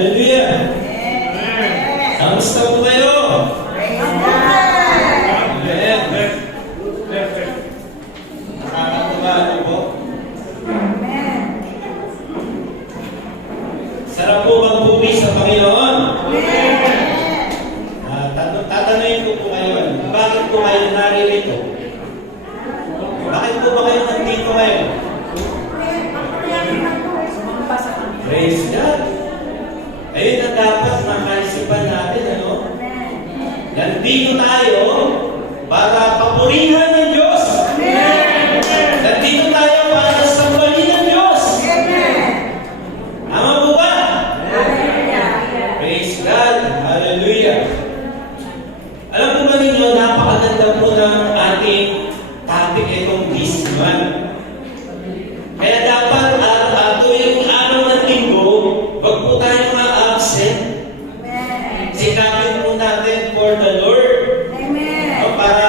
Hallelujah! Kamusta po kayo? Amen. Nakakatuwa niyo po? Sarap po magpuri sa Panginoon. Tatanungin ko po kayo, bakit po kayo naririto? Bakit po ba kayo nandito ngayon? Praise God! Ayun na dapat makaisipan natin, ano? Nandito tayo para papurihan ng Diyos. Nandito tayo para sambahin ng Diyos. Tama po ba? Praise God! Hallelujah! Alam po ba ninyo, napakaganda po ng ating topic itong this month. Kaya dapat tuwing araw ng linggo, wag po tayo ma-absent. Sikapin po natin for the Lord. Para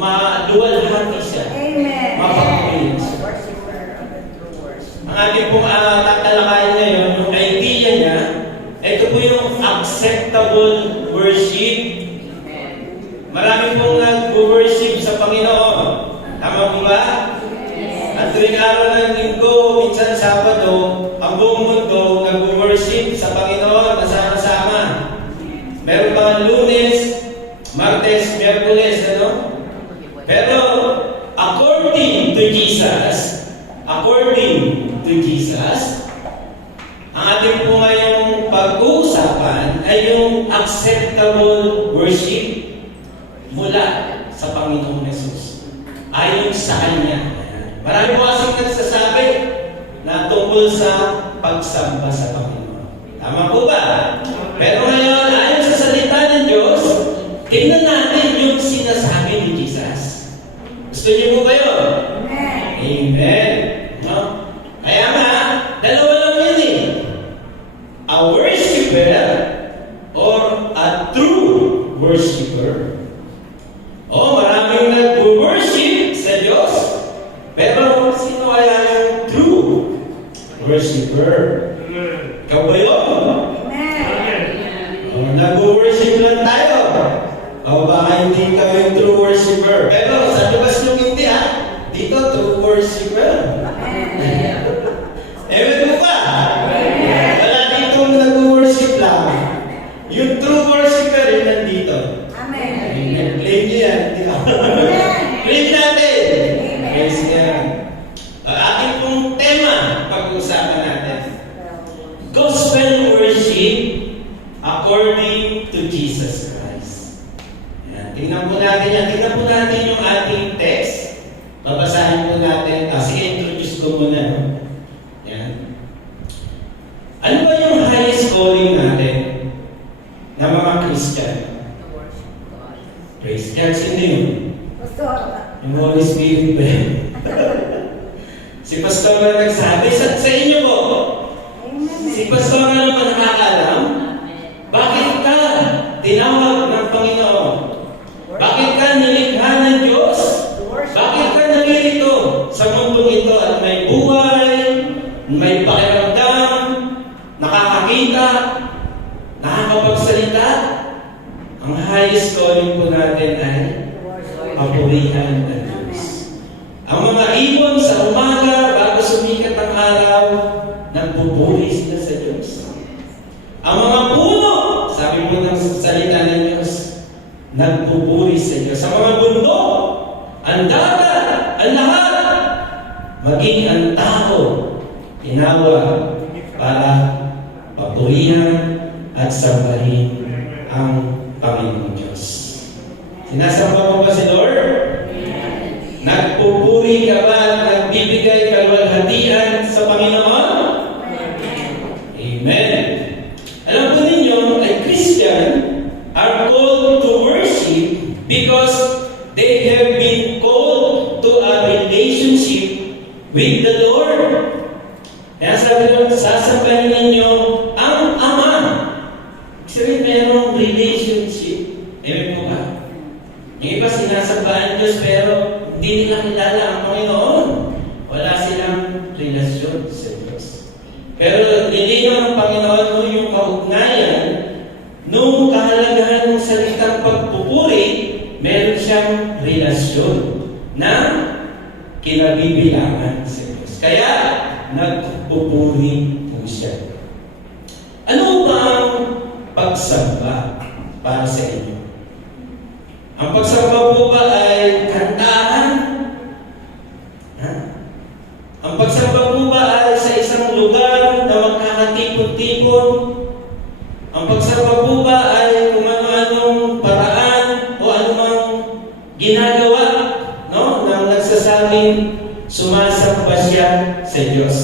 maluwalhati siya. Mapapurihan siya. Ang ating pong tatalakayan ngayon, yung idea niya, ito po yung acceptable worship. Marami pong nag-worship sa Panginoon. Tama po ba? At tuwing araw ng linggo, minsan Sabado, ang buong mundo nag-worship sa Panginoon kasama-sama. Meron pa Lunes, Martes, Miyerkules, ano? Pero according to Jesus, ang ating po ngayong pag-uusapan ay yung acceptable worship mula sa Panginoong Jesus. Ayon sa Kanya. Marami po kasing nagsasabi na tungkol sa pagsamba sa Panginoon. Tama po ba? Pero ngayon, ayon sa salita ng Diyos, tingnan natin yung sinasabi ni Jesus. Gusto niyo po ba yun? Amen. No? Kaya nga, dalawa lang yun eh. A worshiper or a true worshiper. Maraming nag-worship sa Diyos. Pero sino kaya yung true worshiper? Ikaw ba yun? Nag-worship lang tayo. Baka hindi ka yung true worshiper. Pero sa labas yung hindi dito true worshiper. Ewan mo ba? Wala dito nag-worship lang. Yung true worshiper yun nandito. Amen. Claim niyo yan. Claim natin. Praise God. Ating pong tema, pag-uusapan natin. Gospel worship according to Jesus Christ. Yan. Tingnan po natin yan. Tingnan po natin yung ating text. Babasahin po natin. Sige, introduce ko muna. Yan. Ano ba yung highest calling natin na mga Christian? Praise God. Sino yun? Yung Holy Spirit ba yun? Si Pastor na nagsabi sa inyo po. Si Pastor na naman nakakalam. Bakit ka tinawag ng Panginoon? Bakit ka nilikha ng Diyos? Bakit ka nalilito sa mundo ito at may buhay, may pakiramdam, nakakakita, nakakapagsalita? Ang highest calling po natin ay papurihan ng Diyos. Ang mga ibon sa umaga, bago sumikat ang araw, nagpupuri sila sa Diyos. Ang mga puno, sabi po ng salita ng Diyos, nagpupuri sa Diyos. Ang mga bundok, ang dagat, ang lahat, maging ang tao, tinawag para papurihan at sambahin ang Panginoong Diyos. Sinasamba mo ba si Lord? Nagpupuri ka ba at nagbibigay kalwalhatian sa Panginoon? Amen. Alam po ninyo, a Christian are called to worship because they have been called to a relationship with the Lord. Kaya sabi ko, sasabahin ninyo ang Ama. Kasi mayroong relationship. Ewan mo ba? Yung iba sinasabahan Diyos pero hindi nila kilala ang Panginoon. Wala silang relasyon sa Diyos. Pero nilinaw ng Panginoon mo yung kaugnayan nung kahalagahan ng salitang pagpupuri, meron siyang relasyon na kinabibilangan sa Diyos. Kaya, nagpupuri po siya. Ano ba ang pagsamba para sa inyo? Ang pagsamba po ba ay kantahan? Ha? Ang pagsamba po ba ay sa isang lugar na magkakatipon-tipon? Ang pagsamba po ba ay kung ano-anong paraan o anumang ginagawa, no? Nang nagsasabing sumasamba siya sa Diyos.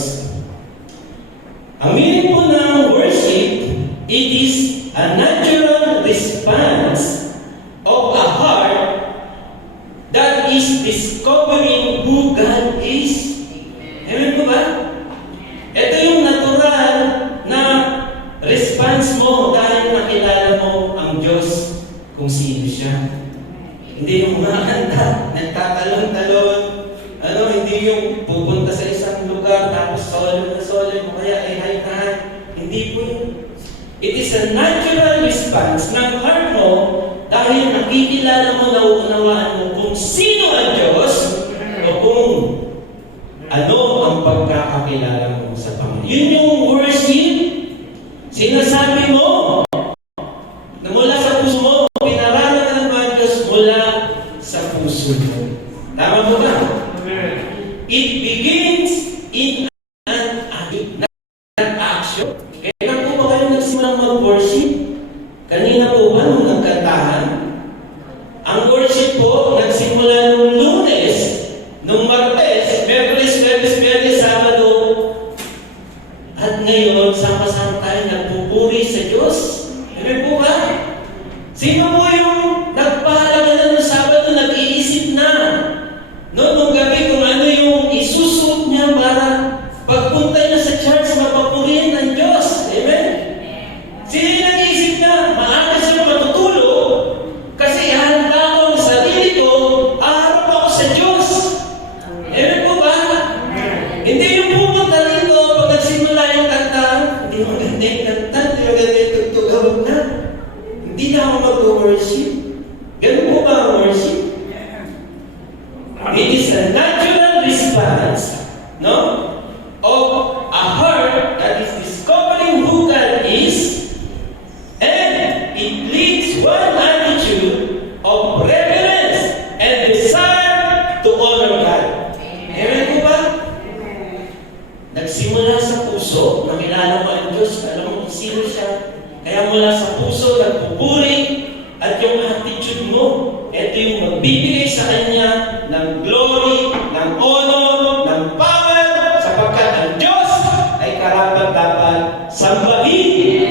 Ang meaning po ng worship, it is a natural response of a heart that is discovering who God is. Amen po ba? Ito yung natural na response mo dahil nakilala mo ang Diyos kung sino siya. Hindi yung kumakanta, nagtatalon-talon, hindi yung pupunta sa isang lugar tapos solo na solo mo kaya hay-hay. Hindi po yun. It is a natural response ng heart mo dahil nakikilala mo, nauunawaan mo kung sino ang Diyos o kung ano ang pagkakakilala mo sa Panginoon. Yun yung worship. Sinasabi mo na mula sa puso mo, pinaralan ng Diyos mula sa puso mo. Tama mo ba? It begins in an action. Kaya po ba kayo nagsimulang mag-worship? Kanina po ba nung nagkantahan? Ang worship po nagsimula nung Lunes, nung Martes, Biyernes, Sabado, at ngayon sama-sama tayo nagpupuri sa Diyos. Amen po ba? Sino po yung nagpahalaga na ng Sabado, nag-iisip na? Nung gabi kung ano yung isusuot niya para pagpunta niya sa church, mapapurihin ng Diyos. Amen? Sino yung nag-iisip na maaga siya matutulog kasi ihanda ko ang sarili ko, aharap ako sa Diyos. Amen po ba? Hindi yung pumunta rito pag nagsimula yung kanta, hindi maganda yung kanta, hindi maganda yung tugtugawag na. Hindi na ako mag-worship. Ganun po ba ang worship? It is a natural response, no, of a heart that is discovering who God is, and it leads one attitude of reverence and desire to honor God. Amen po ba? Nagsimula sa puso, nakilala mo ang Diyos, alam mo kung sino siya, kaya mula sa puso, nagpupuri, at yung attitude mo, ito yung magbibigay sa Kanya ng glory, ng honor, ng power, sapagkat ang Diyos ay karapat-dapat sambahin.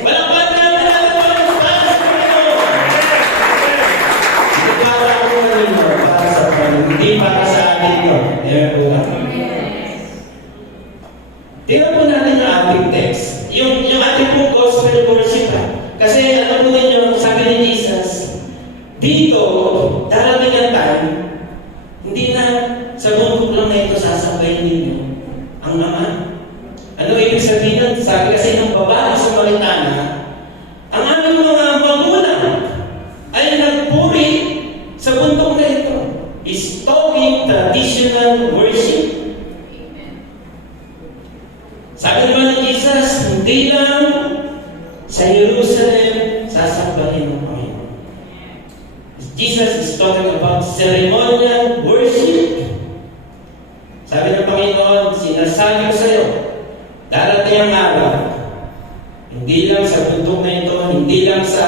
Palakpan natin ang taas sa Panginoon. Hindi para ako kanino, para sa Panginoon. Hindi para sa atin yun. Amen po ba? Tingnan po natin yung ating text. Yung ating pong gospel worship. Kasi ano po ninyo, sabi ni Jesus, dito, darating ang time, hindi na sa bundok lang na ito sasabayin ninyo ang Ama. Ano ibig sabihin? Sabi kasi ng babae sa Samaritana, ang aming mga magulang ay nagpuri sa bundok na ito. Is talking traditional worship. Sabi naman ni Jesus, hindi lang sa Jerusalem sasambahin ng Panginoon. Jesus is talking about ceremonial worship. Sabi ng Panginoon, sinasabi ko sa iyo, darating ang araw, hindi lang sa bundok na ito, hindi lang sa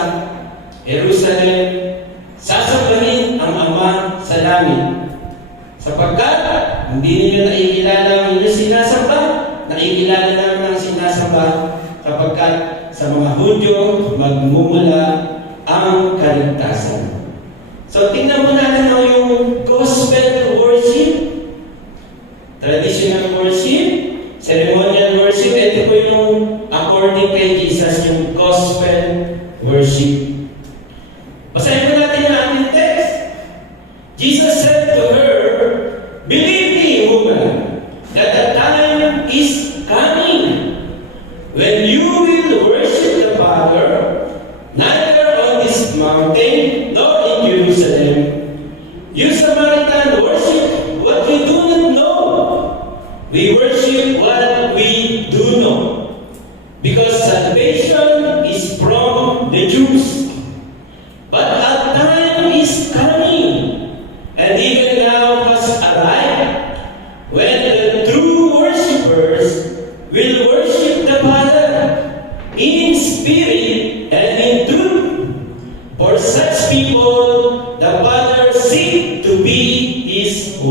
Jerusalem, sasambahin ang Ama sa langit. Sapagkat hindi ninyo nakikilala ang inyo sinasamba, nakikilala namin ang sinasamba, sapagkat sa mga Hudyo magmumula ang kaligtasan. So tingnan mo natin yung gospel worship, traditional worship, ceremonial worship. Ito po yung according kay Jesus, yung gospel worship. Basahin mo natin ang ating text. Jesus said to her, "Believe me, woman, that the time is coming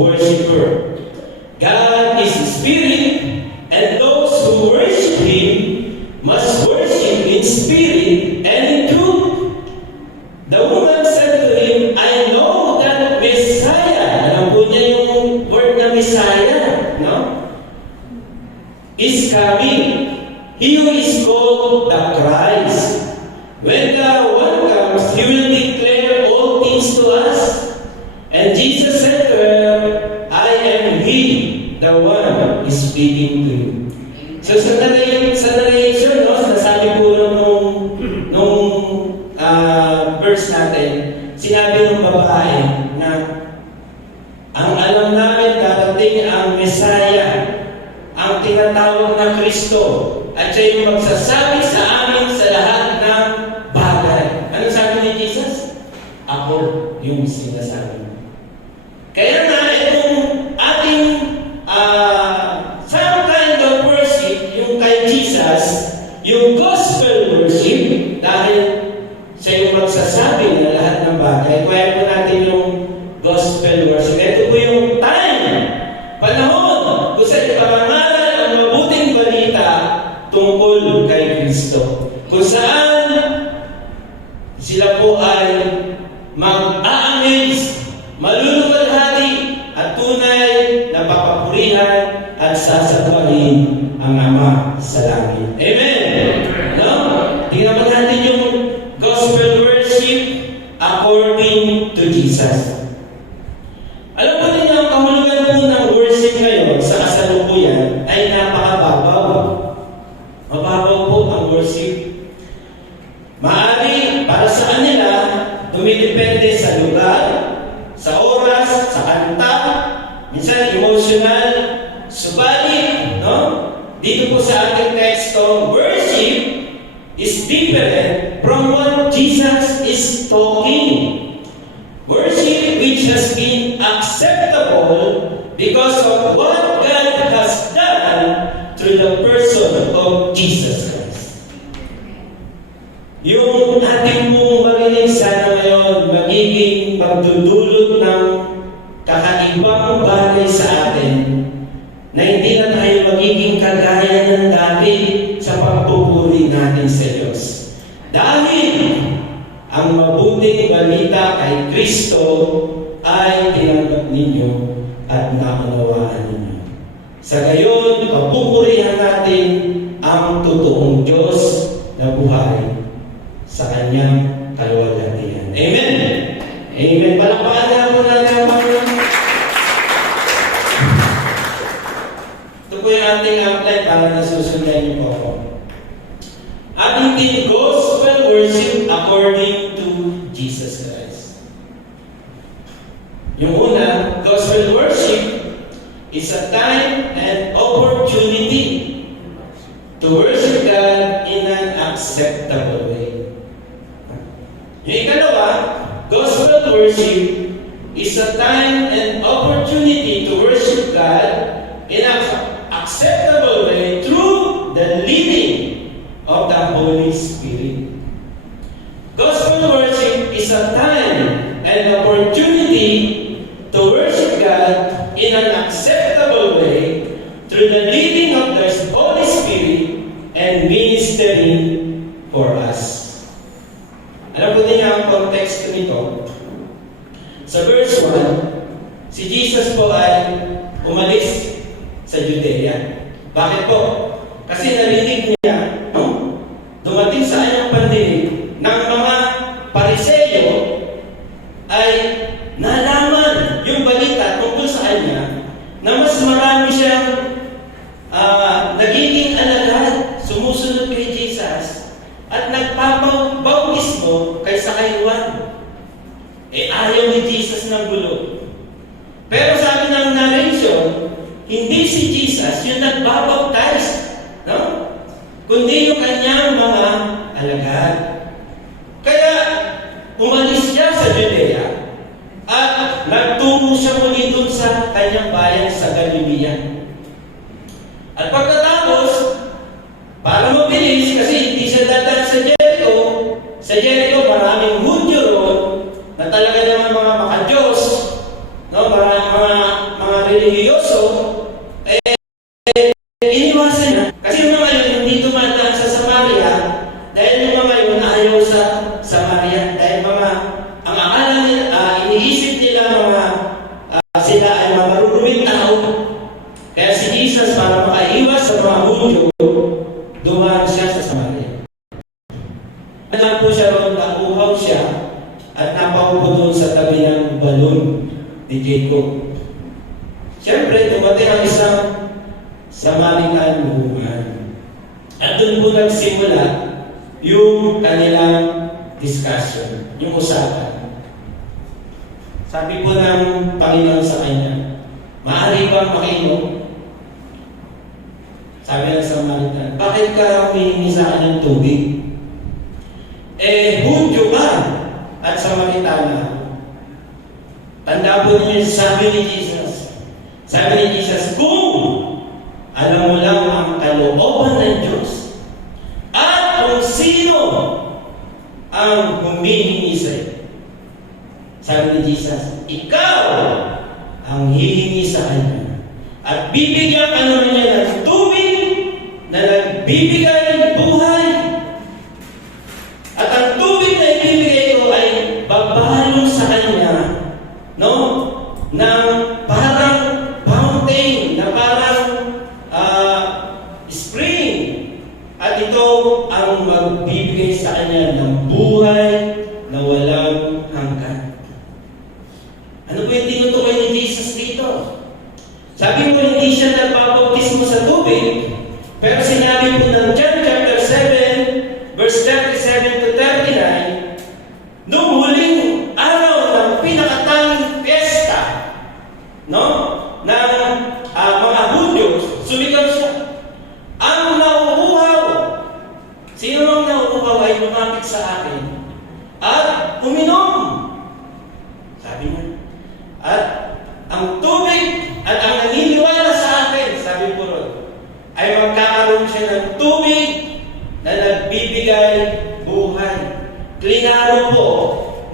worshiper. God is spirit, and those who worship Him must worship in spirit and in truth. The woman said to him, I know that Messiah, alam po niya yung word na Messiah, no? Is coming. He who is called the Christ. When the one comes, He will declare all things to us. And Jesus said to her, I am He, the one is speaking to you. So sa narration, no, nasabi po nung verse natin, sinabi ng babae na ang alam namin darating ang Messiah, ang tinatawag na Kristo, at siya yung magsasabi sa amin sa lahat ng bagay. Ano sabi ni Jesus? Ako yung sinasabi. Kaya nga, itong ating some kind of worship, yung kay Jesus, yung gospel worship, dahil siya yung magsasabi ng lahat ng bagay. Kaya po natin yung gospel worship. Ito po yung time, panahon, kung saan ipamangaral ang mabuting balita tungkol kay Kristo. Kung saan sila po ay mag-a-amaze, maluluwalhati, at tunay na papapurihan at sasabuhin ang Ama sa langit. Amen! No? Tingnan mo natin yung gospel worship according to Jesus. Alam po ninyo, ang kahulugan po ng worship ngayon sa kasalukuyan ay napakababaw. Mababaw po ang worship. Maaari para sa kanila, dumidepende sa lugar, sa oras, sa kanta, minsan emotional, subalit, no? Dito po sa ating teksto, worship is different from what Jesus is talking. Worship which has been acceptable because of what God has done through the person of Jesus Christ. Yung ating mong marinig sana ngayon, magiging pagdudulot ng kakaibang bagay sa atin na hindi na tayo magiging kagaya ng dati sa pagpupuri natin sa Diyos. Dahil ang mabuting balita kay Kristo ay tinanggap ninyo at naunawaan ninyo. Sa gayon, papupurihan natin ang totoong Diyos na buhay sa Kanyang kaluwalhatian. Amen! Amen! Palakpakan na po natin ang Panginoon. Ito po yung ating outline para nasusundan niyo po ako. Ating din gospel worship according to Jesus Christ. Yung una, gospel worship is a time and opportunity to worship God in an acceptable way. Yung ikalawa, gospel worship is a time and opportunity to worship God in an acceptable way through the leading of the Holy Spirit. Gospel worship is a time and opportunity to worship God in an acceptable way through the leading of the Holy Spirit and ministering for us. Alam po niyo ang konteksto nito? Sa verse 1, si Jesus po ay umalis sa Judea. Bakit po? Kasi narinig niya, dumating sa kanyang pandinig ng mga Pariseo ay nalaman yung balita tungkol sa kanya na mas marami siyang nagiging alagad, sumusunod kay Jesus at nagpapabautismo kaysa kay Juan. Ayaw ni Jesus ng gulo. Pero sabi ng narration, hindi si Jesus yung nagbabaptize, no? Kundi yung kanyang mga alagad. Kaya umalis siya sa Judea at nagtungo siya muli dun sa kanyang bayan sa Galilea. At pagkatapos, para mabilis, kasi hindi siya dadaan sa Jericho maraming Hudyo ron na talaga naman mga makadiyos, no? Mga relihiyoso, iniwasan niya. Kasi yung mga yun, hindi tumadaan sa Samaria, dahil yung mga yun ayaw sa Samaria. Dahil ang akala nila, iniisip nila sila ay mga maruruming tao. Kaya si Jesus, para makaiwas sa mga Hudyo, dumaan siya sa Samaria. At po siya ron, nakuhaw siya, at napaupo doon sa tabi ng balon ni Jacob. Siyempre, dumating ang isang Samaritan woman. At doon po nagsimula yung kanilang discussion, yung usapan. Sabi po ng Panginoon sa kanya, maaari bang makinom? Sabi ng Samaritan, bakit ka humihingi sa akin ng tubig? Hudyo ka at Samaritana. Tanda po niyo yung sabi ni Jesus. Sabi ni Jesus, kung alam mo lang ang kalooban ng Diyos at kung sino ang humihingi sa'yo. Sabi ni Jesus, ikaw ang hihingi sa kanya at bibigyan ka naman niya ng tubig na nagbibigay ng buhay. At ang tubig na ibibigay ko ay babalo sa kanya, no? Ng parang fountain, na parang spring. At ito ang magbibigay sa kanya ng buhay na walang hanggan. Ano ba yung tinutukoy ni Jesus dito? Sabi mo, hindi siya nagbabautismo sa tubig, pero sinabi po ng John chapter 7, verse 37 to 39, noong huling araw ng pinakatanging piyesta, no, ng mga Hudyo, sumigaw siya, ang nauuhaw, sino ang nauuhaw ay lumapit sa akin at uminom. Sabi niya, at ang tubig at ang naniniwala sa akin, sabi po ron, ay magkakaroon siya ng tubig na nagbibigay buhay. Klinaro po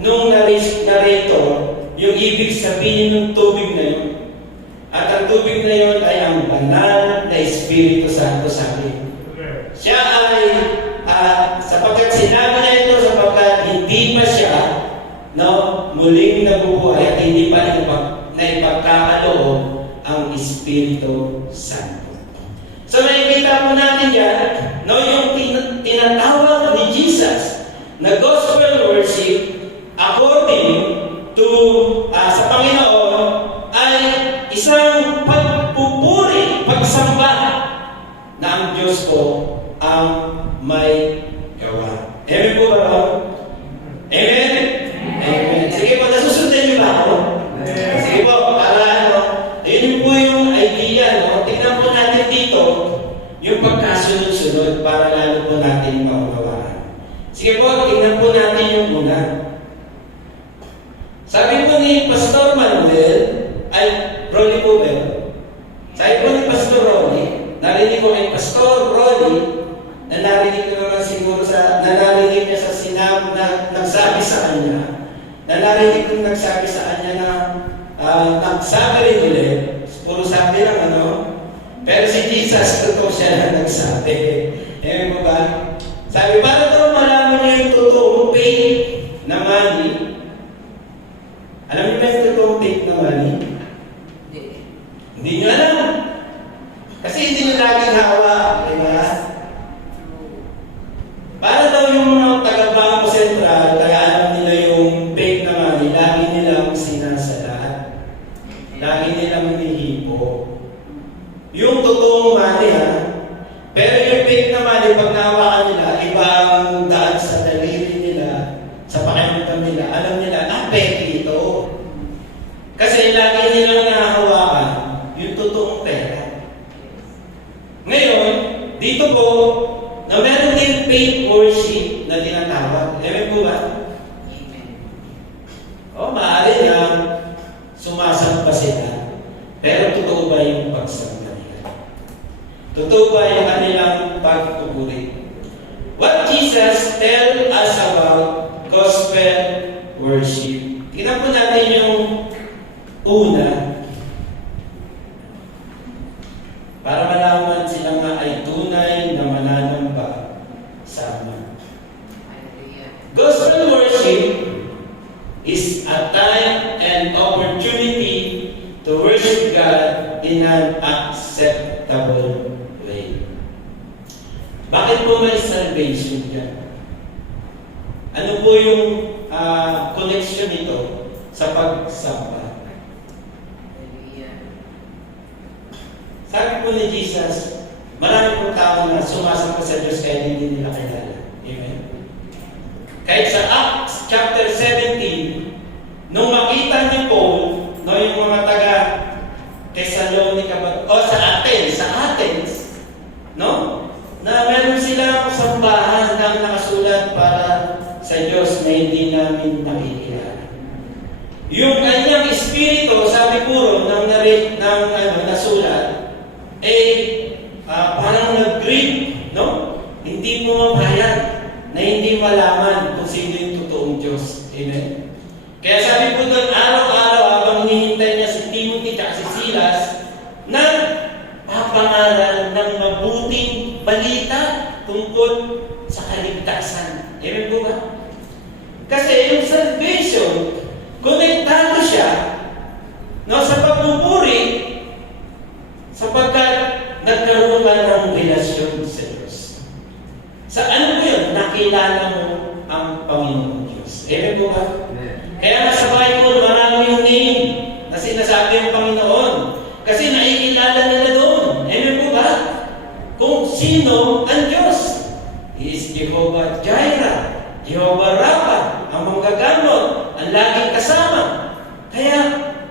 nung narito yung ibig sabihin ng tubig na yun. At ang tubig na yun ay ang banal na Espiritu Santo sabi. Siya ay, sapagkat sinabi na ito, sapagkat hindi pa siya muling nabubuhay at hindi pa naipagkakaloob ang Espiritu Santo. So nakikita po natin yan, yung tinatawag ni Jesus na gospel worship according to sa Panginoon ay isang pagpupuri, pagsamba na ang Diyos po ang may gawa. Amen po ba? Amen? Amen. Sige po, nasusundan niyo ba ako? Sige po, para yun po yung idea, tingnan po natin dito yung pagkasunod-sunod para lalo po natin maunawaan. Sige po, tingnan po natin yung una. Sabi po ni Pastor Manuel, ay Rolly po ba? Sabi po ni Pastor Rolly, narinig ko kay Pastor Rolly, na narinig ko naman siguro narinig niya sa sinab na nagsabi sa kanya, narinig ko nagsabi sa kanya na nagsabi rin ulit, puro sabi lang pero si Jesus, totoo siya na nagsabi. Ewan mo ba? Sabi, para daw malaman niyo yung totoong faith na money. Alam niyo ba yung totoong faith na money? Hindi niyo alam. Kasi hindi niyo laging hawak, di ba? Para daw yung mga taga-Bangko Sentral, kaya alam nila yung faith na money, lagi nilang sinasalat. Lagi nilang hinihipo. Yung totoong money, pero yung fake na money, pag nahawakan nila, ibang daan sa daliri nila, sa pakiramdam nila, alam nila, peke ito. Kasi lagi nilang nahahawakan yung totoong pera. Ngayon, dito po, na meron din faith worship na tinatawag. Ewan po ba? Maaari na sumasamba sila. Pero totoo ba yung pagsamba nila? Totoo ba yung kanilang pagpupuri? What Jesus tell us about gospel worship? Tingnan po natin yung una. para malaman sila nga ay tunay na mananamba sa Ama. Gospel worship is a time and opportunity to worship God in an acceptable way. Bakit po may salvation dyan? Ano po yung connection nito sa pagsamba? Sabi po ni Jesus, marami po tao na sumasamba sa Diyos kaya hindi nila kilala. Amen? Kahit sa Acts chapter 17, nung makita ni Paul, no, yung mga taga Thessalonica, o sa Athens, no? Na meron silang sambahan na nakasulat para sa Diyos na hindi namin nakikilala. Yung kanyang espiritu, sabi puro, nasulat, parang nag-grip, no? Hindi mo mapayag na hindi malaman kung sino yung totoong Diyos. Amen? Kaya sabi po doon, araw-araw habang hinihintay niya si Timothy at si Silas, na papangaral ng mabuting balita tungkol sa kaligtasan. Amen po ba? Kasi yung salvation, konektado siya, no, sa pagpupuri, sapagkat nagkaroon ka ng relasyon sa Diyos. Sa ano po yun? Nakilala mo ang Panginoon Diyos. Amen po ba? Kaya nasa Bible, marami yung name na sinasabi ang Panginoon. Kasi nakikilala nila doon. Amen po ba? Kung sino ang Diyos. He is Jehovah Jireh, Jehovah Rapha, ang manggagamot, ang laging kasama. Kaya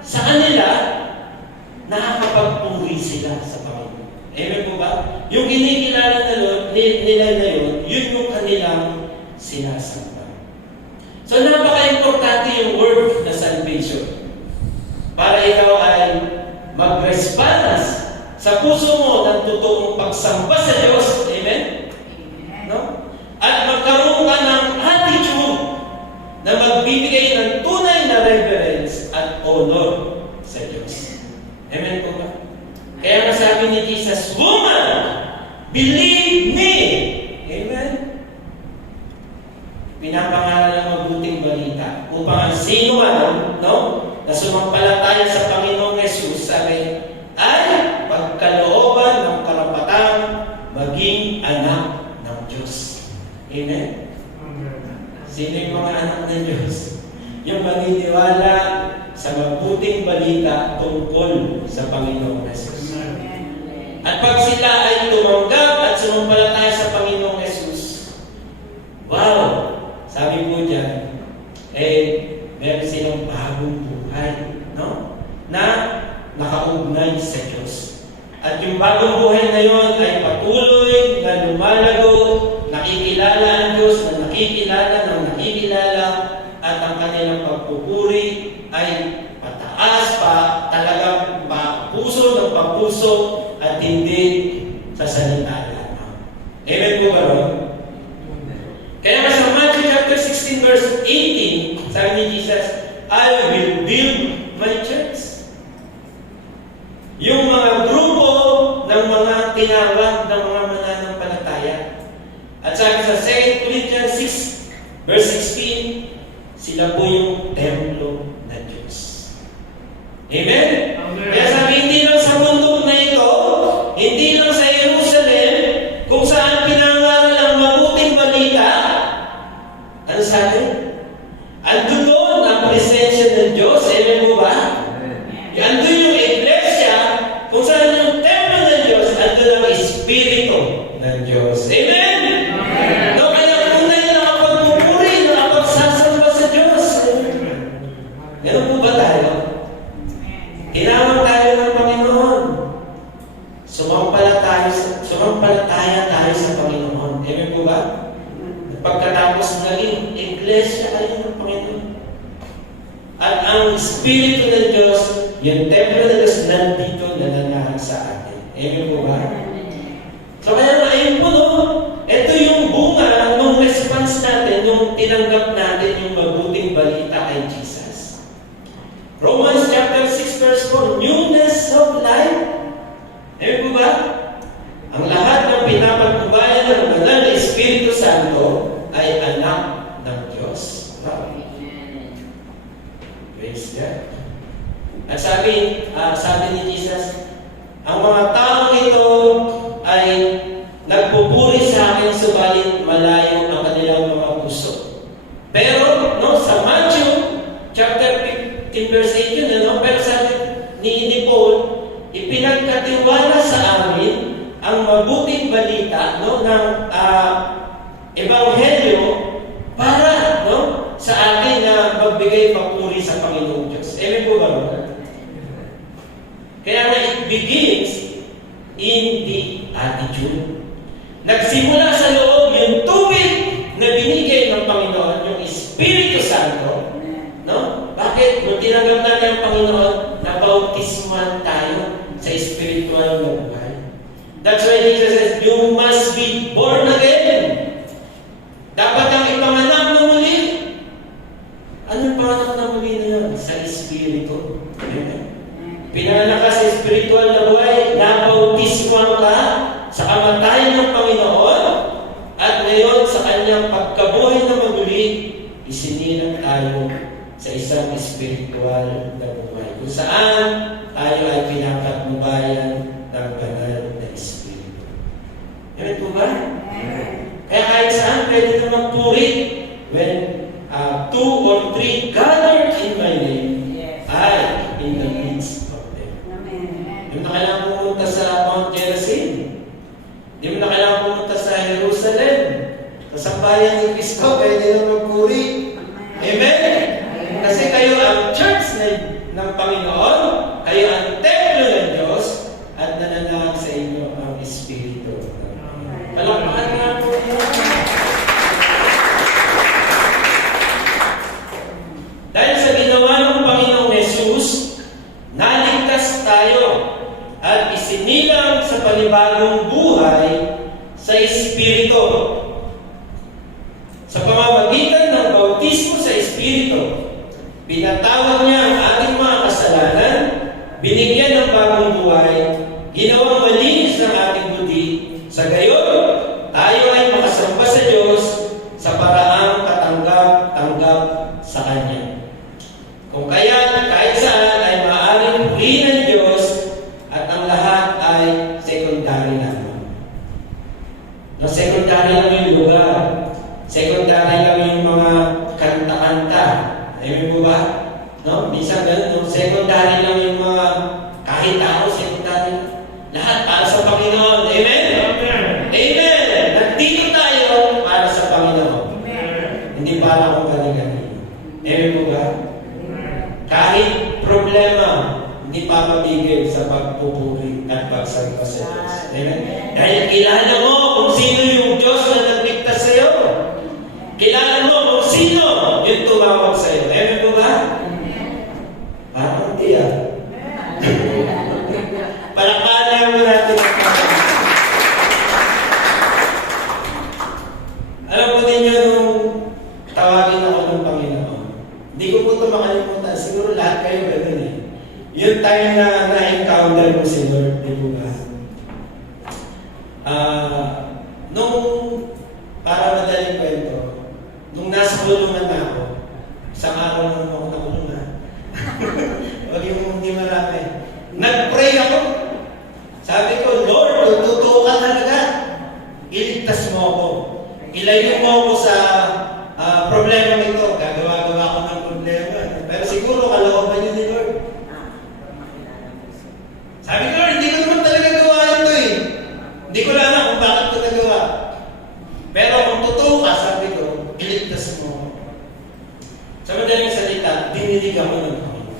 sa kanila, nakakapagpuri sila sa Panginoon. Amen po ba? Yung kinikilala nila na yun, yun yung kanilang sinasamba. So, napaka-importante yung word na salvation. Para ikaw ay mag-response sa puso mo ng totoong pagsamba sa Diyos. Amen? No? At magkaroon ka ng attitude na magbibigay ng tunay na reverence at honor sa Diyos. Amen po ba? Kaya masabi ni Jesus, "Woman, believe me." Amen? Pinapangalan ng mabuting balita upang ang sino man, no, na sumampalataya sa Panginoong Yesus, sabi, ay pagkalooban ng karapatang maging anak ng Diyos. Amen? Sino yung mga anak ng Diyos? Yung maniniwala sa mabuting balita tungkol sa Panginoong Yesus. At pag sila ay tumanggap at sumampalataya sa Panginoong Yesus, wow! Sabi po dyan, meron silang bagong buhay, no? Na nakaugnay sa Diyos. At yung bagong buhay na yon ay patuloy na lumalago, nakikilala ang Diyos, na nakikilala, at ang kanilang pagpupuri ay pataas pa, talagang puso ng pagpuso at hindi sa salita lamang. Amen po ba ron? Kaya sa Matthew chapter 16 verse 18, sabi ni Jesus, I will build my church. Yung mga grupo ng mga tinawag ng mga mananampalataya. At sabi sa 2 Corinthians 6 verse 16, sila po yung templo ng Diyos. Amen? Kaya sabi, hindi lang sa mundo na ito, hindi lang sa Jerusalem, kung saan pinangaral ang mabuting balita, ano sabi? Andun doon ang presensya ng Diyos. Amen mo ba? Andun yung iglesia, kung saan yung templo ng Diyos, andun ang Espiritu ng Diyos. Amen? No, kaya tunay na nakapagpupuri, nakapagsasamba sa Diyos. Ganun po ba tayo? Tinawag tayo ng Panginoon. Sumampalataya tayo sa Panginoon. Amen po ba? Pagkatapos naging iglesia kayo ng Panginoon. At ang Espiritu ng Diyos, yung templo ng Diyos, nandito nananahan sa atin. Amen po ba? So kaya ayun po, no? Ito yung bunga ng response natin, nung tinanggap natin yung mabuting balita kay Jesus. Romans chapter 6 verse 4, newness of life. Amen po ba? ipinagkatiwala sa amin ang mabuting balita, no, ng ebanghelyo para, no, sa atin na magbigay papuri sa Panginoong Diyos. Amen po ba? Kaya nga it begins in the attitude. Nagsimula sa loob yung tubig na binigay ng Panginoon, yung Espiritu Santo. No? Bakit? Nung tinanggap natin ang Panginoon, nabautisman tayo sa spiritual na buhay. That's why Jesus says, you must be born again. Dapat kang ipanganak na muli. Anong panganak na muli na yun? Sa Espiritu. Pinanganak ka sa spiritual na buhay, nabautisman ka sa kamatayan ng Panginoon, at ngayon sa kanyang pagkabuhay na maguli, isinilang tayo sa isang spiritual na buhay. Kung saan tayo ay pinapatnubayan ng banal na Espiritu. Yan po ba? Kaya kahit saan pwede na magpuri. When 2 or 3 gathered in my name, I in the midst of them. Hindi mo na kailangan pumunta sa Mount Gerizim. Hindi mo na kailangan pumunta sa Jerusalem. Sa bayan ni Cristo, pwede na magpuri. Amen? Kasi kayo ang church ng Panginoon, kayo ang templo ng Diyos, at nananahan sa inyo ang Espiritu. Palakpakan nga po yun. Dahil sa ginawa ng Panginoong Jesus, naligtas tayo at isinilang sa panibagong buhay sa Espiritu. Sa pamamagitan ng bautismo sa Espiritu, pinatawad niya ang ating mga kasalanan, binigyan ng bagong buhay, ginawang malinis ng ating buti, sa gayon, tayo ay makasamba sa Diyos sa paraang katanggap-tanggap sa Kanya. Kung kaya, kahit saan ay maaaring purihin ng Diyos at ang lahat ay secondary lamang. No, secondary lang yung lugar. Secondary lang yung mga kanta-kanta. Amen po ba? No? Minsan ganun, no? Secondary lang yung mga kahit tao, secondary. Lahat para sa Panginoon. Amen? Amen! Nandito tayo para sa Panginoon. Amen. Hindi para kung galing-galing. Amen po ba? Kahit problema, hindi papapigil sa pagpupuri at pagsamba sa Diyos. Amen? Dahil kilala mo kung sino yung Diyos na nagligtas sa iyo. Kilala mo kung sino yung tumawag sa iyo. Amen po ba? Parang hindi ah. Palakpakan mo natin ang Panginoon. Alam po ninyo nung tawagin ako ng Panginoon, hindi ko po ito makalimutan. Siguro lahat kayo ganun eh. Yung time na na-encounter mo si Lord, di po ba? Nung, para madaling kwento, nung nasa kulungan na ako, isang araw na ako nakulungan. Huwag yung hindi marami. Nag-pray ako. Sabi ko, Lord, totoo ka talaga. Iligtas mo ako. Ilayo mo ako sa problema nito. Gagawa-gawa ko ng problema. Pero siguro kalooban yun ni Lord. Sabi ko, Lord, hindi ko naman talaga gawa ito eh. Hindi ko alam kung bakit ko nagawa. Pero kung totoo ka, sabi ko, iligtas mo ako. Sa madaling salita, dinilig ako ng Panginoon.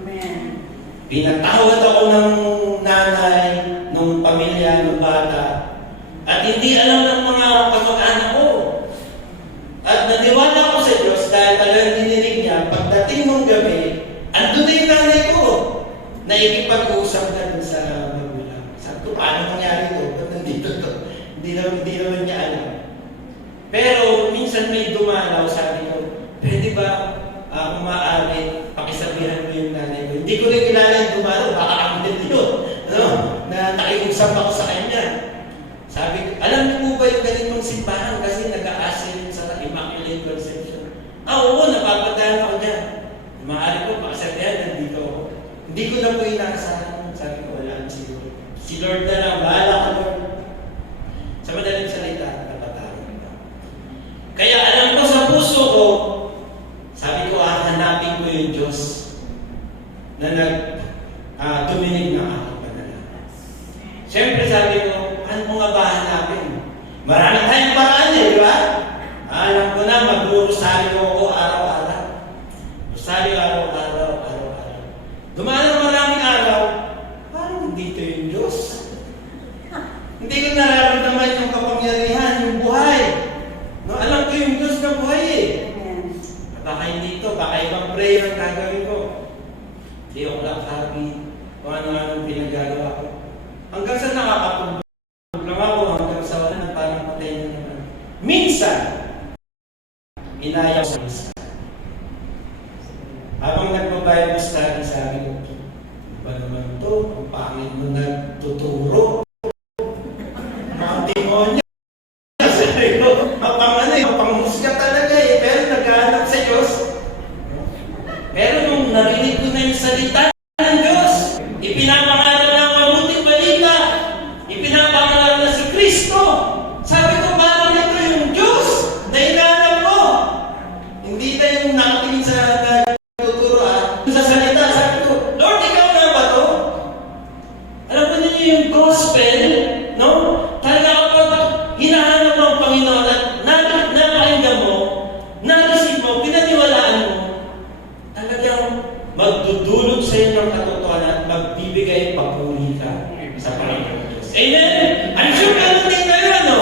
Amen. Pinatawad ako ng nanay, ng pamilya, ng bata. At hindi alam ng mga kamag-anak ko. At naniwala ako sa Diyos dahil talagang dinilig niya, pagdating mong gabi, andun na yung nanay ko na ikipag-uusap na dun sa magulang. Sabi ko, paano nangyari ito? Ba't nandito ito? Hindi naman niya alam. Pero minsan may dumalaw, sabi ko, pwede ba kung maaari, pakisabihan mo yung nanay ko. Hindi ko rin kilala yung dumalaw, baka ang yun. Ano? Na nakiusap ako sa kanya. Sabi ko, alam niyo po ba yung ganitong simbahan kasi nag-aasin sa Immaculate Conception? Oo, napapadaan ako niya. Maaari ko, pakisabihan, nandito ako. Hindi ko na po inaasahan. Sabi ko, wala si Lord. Si Lord na lang, bahala ka Lord. Sa madaling salita, napatawag ka. Kaya alam ko sa puso ko, sabi ko, hanapin ko yung Diyos na tuminig ng aking Siyempre sabi ko, ano mo nga ba hanapin? Marami tayong paraan eh, di ba? Alam ko na, mag-rosaryo ako araw-araw. Rosaryo araw-araw. Dumaan ng maraming araw, parang dito yung Diyos. Hindi ko nararamdaman yung kapangyarihan, yung buhay. No, alam ko yung Diyos na buhay eh. Baka hindi ito, baka ibang prayer ang gagawin ko. Hindi ako lang happy kung ano-anong pinagagawa ko. Hanggang sa nakakatulog lang ako, hanggang sa wala na parang patay na naman. Minsan, inaya ko minsan. Habang nagbabayad mo study, sabi ko, ba naman ito? Ang pangit mo nagtuturo. Mga demonyo. Sabi ko, mapangmusga talaga eh. Pero naghahanap sa Diyos. Pero nung narinig ko na yung salita ng Diyos, ipinapangalan ng mabuting balita, ipinapangalan na si Kristo. Sabi ko, parang ito yung Diyos na hinahanap ko. Hindi na yung nakatingin sa nagtuturo sa salita. Sabi ko, Lord, ikaw na ba to? Alam ko ninyo yung gospel, no? Talaga kapag hinahanap mo ang Panginoon at napakinggan mo, na-receive mo, pinatiwalaan mo, talagang magdudulot sa iyo ng katotohanan at magbibigay papuri ka sa Panginoon Diyos. Amen? I'm sure meron din kayo, ano?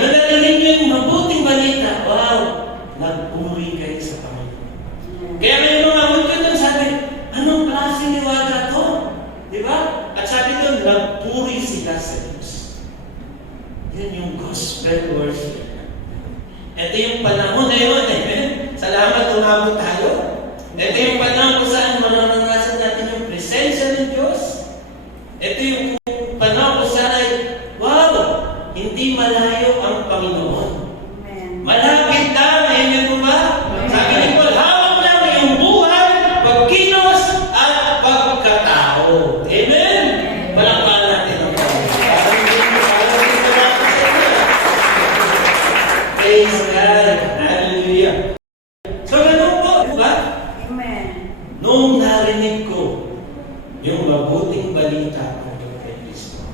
Nung narinig nyo yung mabuting balita, wow, nagpuri kayo sa Panginoon. Kaya may mga hudyo doon sabi, anong klase niwala to? Di ba? At sabi doon, nagpuri sila sa Diyos. Yun yung gospel worship. Ito yung panahon na yun, amen? Salamat, umabot tayo. Ito yung panahon kung saan mararanasan natin yung presensya ng Diyos. Ito yung panahon kung saan ay, wow, hindi malayo ang Panginoon. Malapit lang, amen po ba? Sabi ni Paul, hawak lang yung buhay, pagkilos, at pagkatao. Amen? Palakpakan natin ang Panginoon. Praise God. Hallelujah. So, ganun po, di ba? Noong narinig ko yung mabuting balita tungkol kay Kristo,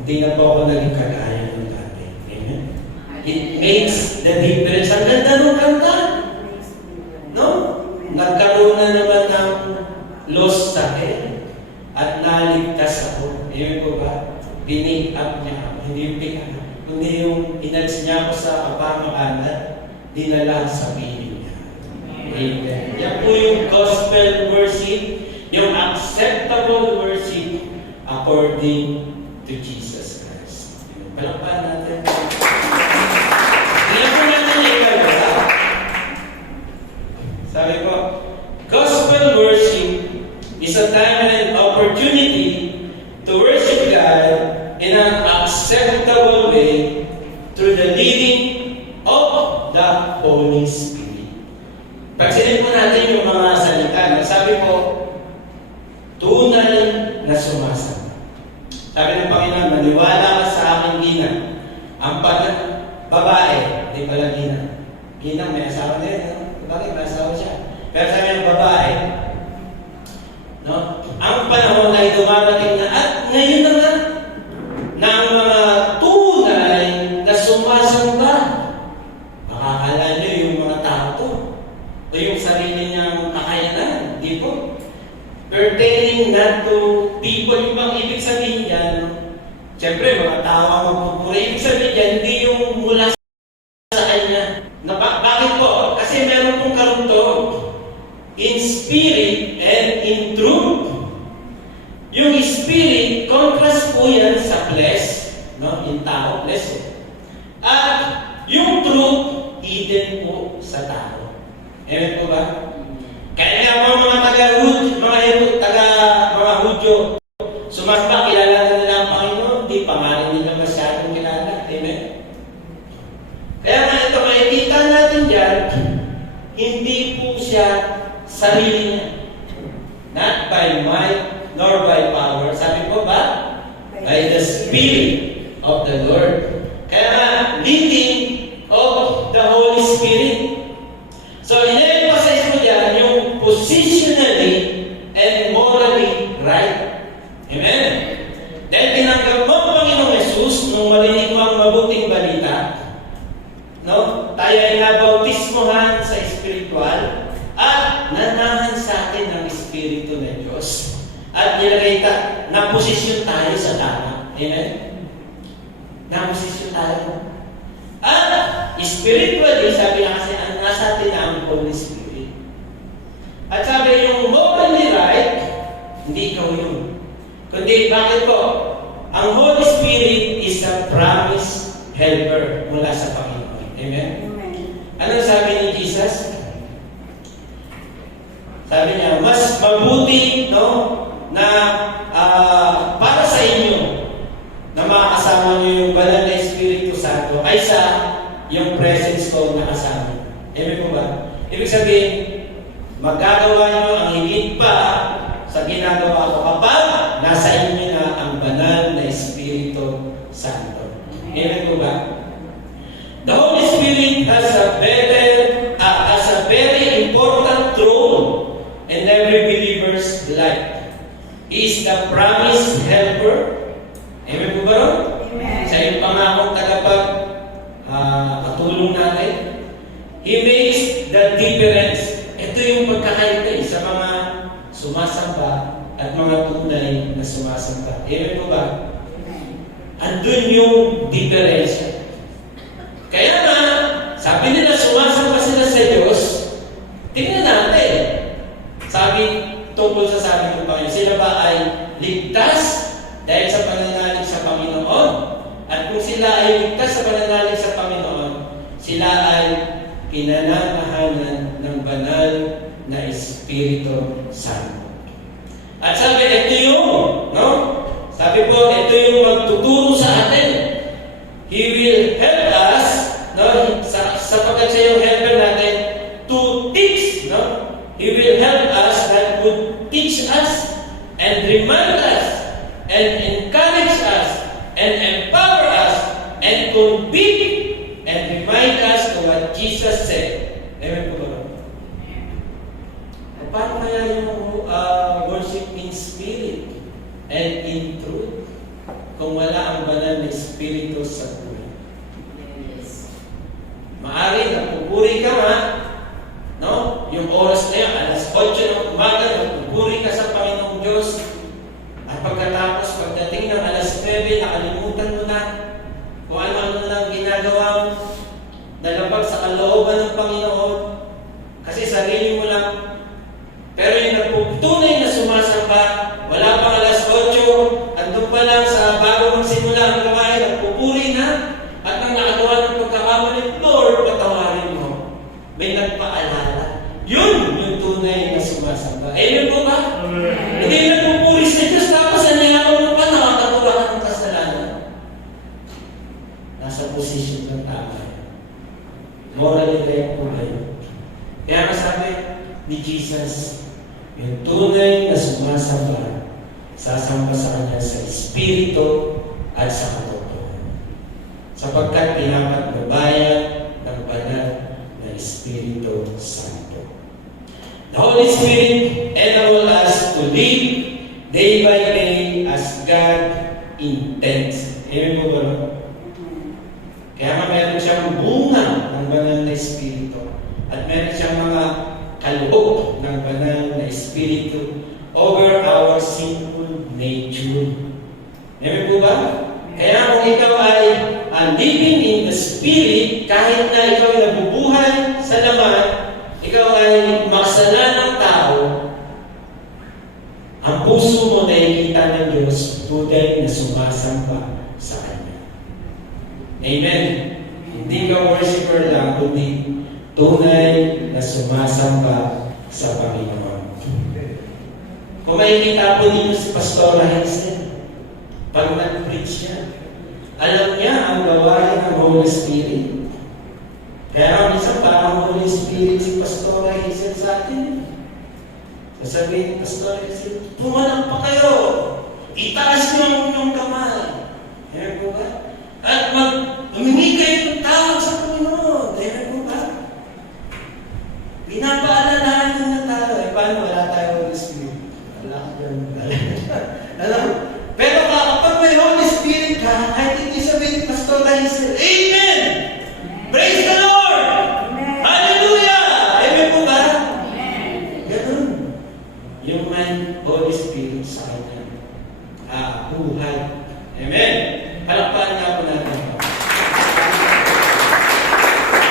hindi na po ako naging kagaya ng dati. Amen? It makes the difference. Ang ganda ng kanta. No? Nagkaroon na naman ng lost sa akin at naligtas ako. Amen po ba? Pinick up niya ako. Hindi yung pick up. Kundi yung inalis niya ako sa kapamakanat, dinala sa piling niya. Amen. Yan po yung gospel worship, yung acceptable worship according to Jesus Christ. Palakpakan natin. Hindi po natin ikalaga. Sabi ko, gospel worship is a time and opportunity to worship God in an acceptable way through the leading of the Holy Spirit. Pagsilip po natin yung mga salita. Sabi po, tunay na sumasama. Sabi ng Panginoon, maniwala ka sa aking ginang. Ang babae, di pala ginang. Ginang, may asawa din. No? Bakit may asawa siya? Pero sabi ng babae, no? Ang panahon ay dumarating na at ngayon na nga, na ang mga tunay na sumasamba. Makakala nyo yung mga tao to. Ito yung sarili niyang kakayanan. Di po? Pertaining not to people. Yung bang ibig sabihin yan, siyempre, mga tao ang magpupuri. Ibig sabihin yan, hindi yung mula sa kanya. Bakit po? Kasi meron pong karugtong in spirit and in truth. Yung spirit, contrast po yan sa flesh, no? In tao, flesh. At yung truth, hidden po sa tao. Amen po ba? Kaya nga mga Hudyo, sumasamba, kilala na nila ang Panginoon, di pa nga rin nila masyadong kilala. Amen? Kaya nga ito, makikita natin dyan, hindi po siya sarili niya. Not by might, nor by power. Sabi ko ba? By the Spirit of the Lord. Kaya leading of the Holy Spirit. So, in-emphasize mo dyan yung positionally and morally right. Amen? na posisyon tayo sa tama. Amen? Na posisyon tayo. At spiritually, sabi na kasi, ang nasa atin na ang Holy Spirit. At sabi yung morally right, hindi ikaw yun. Kundi, bakit po? Ang Holy Spirit is a promise helper mula sa Panginoon. Amen? Ano sabi ni Jesus? Sabi niya, mas mabuti, no, na para sa inyo na makakasama niyo yung banal na Espiritu Santo ay sa yung presence ko na kasama. Amen po ba? Ibig sabihin, magagawa niyo ang higit pa sa ginagawa ko kapag nasa inyo na ang banal na Espiritu Santo. Amen po ba? The Holy Spirit has a very important role in every believer's life. He is the promised helper. Amen po ba ron? Amen. Sa iyong pangakong katulong natin. He makes the difference. Ito yung pagkakaiba sa mga sumasamba at mga tunay na sumasamba. Amen po ba? Andun yung difference. Kaya nga, sabi nila sumasamba sila sa Diyos, tingnan natin. Sabi, tungkol sa sabi ng Panginoon, sila ba ay ligtas dahil sa pananalig sa Panginoon? At kung sila ay ligtas sa pananalig sa Panginoon, sila ay pinananahanan ng banal na Espiritu Santo. At sabi, ito yung, no? Sabi po, ito yung magtuturo sa atin. He will help us, no? Sapagkat siya yung helper natin to teach, no? He will help us that would teach us and remind us and encourage us and empower us and convict and remind us to what Jesus said. Amen po ba? Paano kaya yung worship in spirit and in truth kung wala ang banal na Espiritu sa buhay? Maari napupuri ka nga, no? Yung oras na yun, alas 8 ng umaga, napupuri ka sa Panginoong Diyos. At pagkatapos, pagdating ng alas 9, nakalimutan mo na kung ano-ano lang ginagawa mo. Nalapag sa kalooban ng Panginoon. Kasi sarili mo lang. Pero yung nagputunay na sumasamba, wala pang alas 8, andun pa lang sa bago magsimula ang gawain, nagpupuri na. At nang nakagawa ng pagkakamali, Lord, patawarin mo. May nagpaalala. Yun yung tunay na sumasamba. Amen po ba? Hindi nagpupuri sa Diyos, tapos nangyayabang mo pa, nakakagawa ka ng kasalanan. Nasa posisyon ng tama. Morally correct po kayo. Kaya masabi ni Jesus, yung tunay na sumasamba, sasamba sa Kanya sa Espiritu at sa katotohanan. Sapagkat pinapagbabayan ng banal na Espiritu Santo. The Holy Spirit enable us to live day by day as God intends. Amen po ba? Kaya nga meron siyang bunga ng banal na Espiritu at meron siyang mga kaloob ng banal na Espiritu over our sinful nature. Amen po ba? Kaya kung ikaw ay living in the Spirit, kahit na ikaw ay nabubuhay sa laman, ikaw ay makasalanan ng tao, ang puso mo na ikita ng Diyos tunay na sumasamba sa Kanya. Amen. Hindi ka worshiper lang, kundi tunay na sumasamba sa Panginoon. Kung makikita po ninyo si Pastor Hazel, pag nag-preach niya, alam niya ang gawain ng Holy Spirit. Kaya minsan parang Holy Spirit si Pastor Hazel sa atin. Sasabihin, Pastor Hazel, pumalang pa kayo. Itaas niyo ang inyong kamay. Ayan po ba? At humingi kayo ng tawag sa Panginoon. Ayan po ba? Pinapaalalahan ng tao. Paano wala tayo Holy Spirit? Wala ka dyan. Alam mo? Pero kapag may Holy Spirit ka, kahit hindi sabihin ni Pastor Hazel, Amen! Praise the Lord! Amen. Hallelujah! Amen po ba? Amen. Ganun. Yung may Holy Spirit sa kanya. buhay. Amen? Palakpakan nga po natin.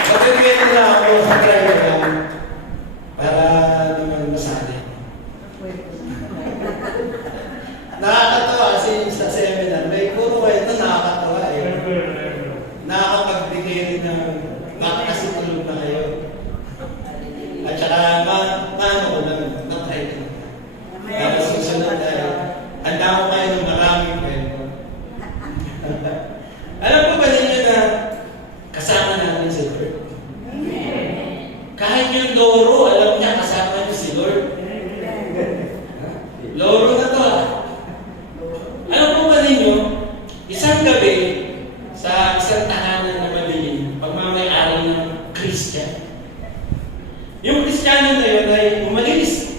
Pagkakita na ako sa driver lang para naman masanay. Nakakatawa kasi sa seminar, may puro kayo na nakakatawa eh. Nakakapagbigay rin ng kasi tulog na kayo. At saka, paano ko lang, na-try ko. Tapos susunod dahil, handa ko kayo ng maraming kwento. Alam po ba ninyo na kasama namin si Lord? Kahit yung loro, alam niya kasama niyo si Lord. Loro na to Alam po ba ninyo, isang gabi, sa isang tahanan na madilim, pagmamayari ng Christian. Yung Kristiyano na yun ay umalis.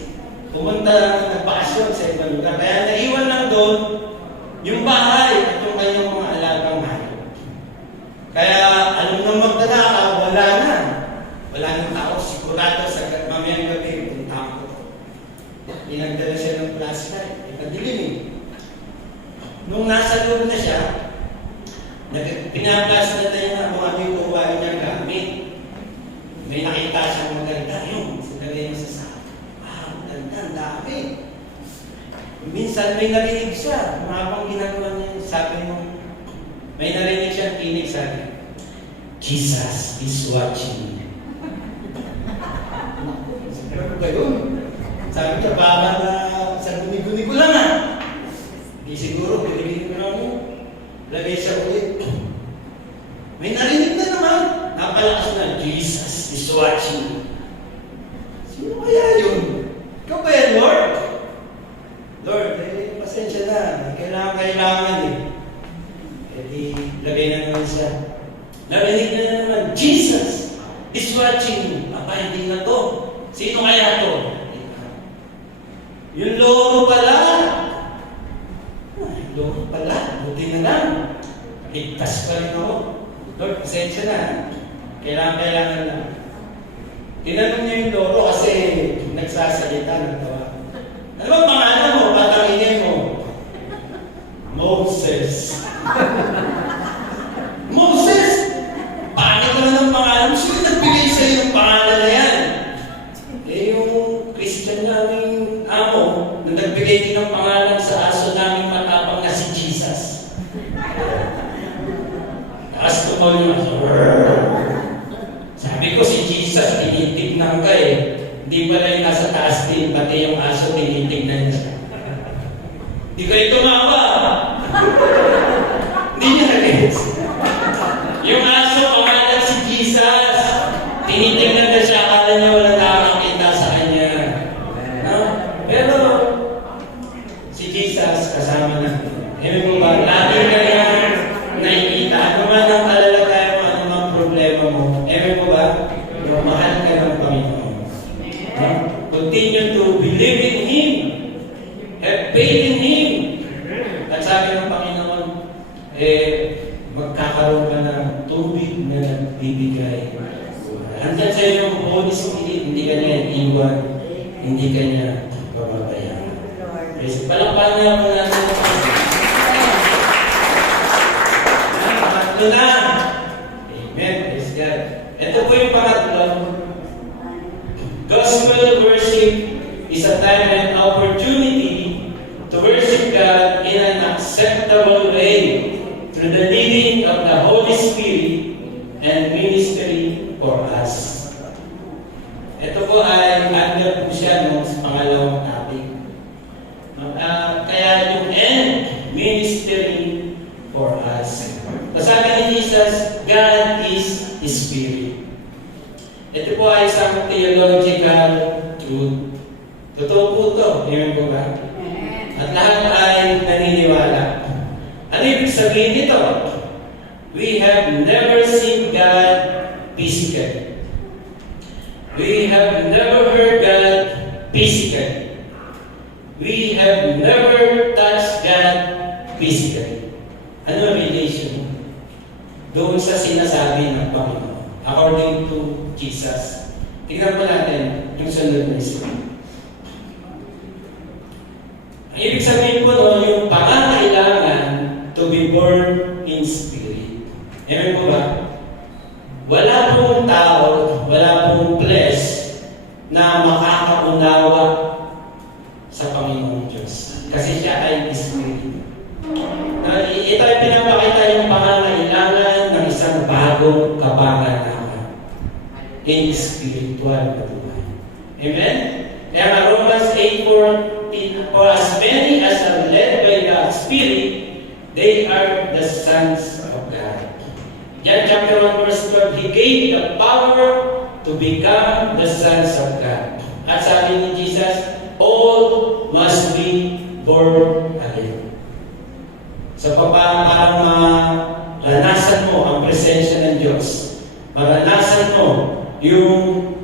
Pumunta nagpakasyon sa ibang lugar. Kaya naiwan lang doon yung bahay at yung kanyang mga alagang hayop. Kaya alam ng magdanakaw, wala na. Wala nang tao. Sigurado sa mamayang gabi, punta ko. Pinagdala siya ng flashlight. Nagdilim eh. Nung nasa loob na siya, pinaplas na tayo na kung ano yung kukuhain niyang gamit. May nakita siyang maganda. Yung, sinagay niya sa sabi. Maganda, ang dami. Minsan may narinig siya. Habang ginagawa niya, sabi mo, may narinig siyang tinig, sabi, Jesus is watching. Ano ba yun? Sabi niya, baka na sa guni-guni ko lang Hindi siguro, pinigin ko lang yun. Lagay siya ulit. May narinig na naman. Napalakas na, Jesus is watching. Sino kaya yun? Ikaw ba yan, Lord? Lord, pasensya na. Kailangan di, lagay na naman siya. Narinig na naman, Jesus is watching. Hindi na to. Sino kaya to? Yung loro pala. Lord pala, buti na lang. Ligtas pa rin ako. Lord, pasensya na. Kailangan lang. Tinanong niya yung loro kasi nagsasalita ng tawa. Ano ba pangalan mo? Patanginin mo. Moses. Moses! Paano ka na ng pangalan? Sino nagbigay sa'yo ng pangalan na yan? Yung Christian naming amo, na nagbigay din ng pangalan sa aso naming matapang na si Jesus. Taas tumaw yung aso. Sabi ko si Jesus, tinitignan ka eh. Hindi pala yung nasa taas din, pati yung aso, tinitignan niya. Hindi kayo tumawa. Hindi niya nag-gets. Yung aso, pangalan si Jesus. Tinitignan na siya, akala niya wala nakakita sa kanya. No? Pero, si Jesus kasama na. Ewan mo ba, lagi na yan nakikita. Ano man ang alala tayo, ano man problema mo. Ewan mo ba, yung mahal ka ng Panginoon. No? Continue to believe in Him. Have faith in Him. At sabi ng Panginoon, magkakaroon ka ng tubig na nagbibigay. Hanggang sa iyo yung Holy Spirit, hindi ka niya iwan, hindi ka niya pababayaan. Palakpakan na po natin. Pangatlo na. Amen. Praise God. Ito po yung pangatlo. Gospel worship is a time and opportunity to worship God in an acceptable way through the leading of the Holy Spirit and ministry for us. Ito po ay under po siya sa pangalawang topic. Kaya yung end, ministry for us. Sabi ni Jesus, God is Spirit. Ito po ay isang theological truth. Totoo po ito. Amen po ba? At lahat ay naniniwala. Ano ibig sabihin nito? We have never seen God physically. We have never heard God physically. We have never touched God physically. Ano relation? Doon sa sinasabi ng Panginoon. According to Jesus. Tingnan po natin yung sunod na isa. Ang ibig sabihin po no, yung pangalan Espiritu. Ito ay pinapakita yung pangangailangan ng isang bagong kabanalan in spiritual na buhay. Amen? Kaya nga Romans 8:14, for as many as are led by God's Spirit, they are the sons of God. John chapter 1 verse 12, He gave the power to become the sons of God. At sabi ni Jesus, all must be born again. So parang maranasan mo ang presensya ng Diyos. Maranasan mo yung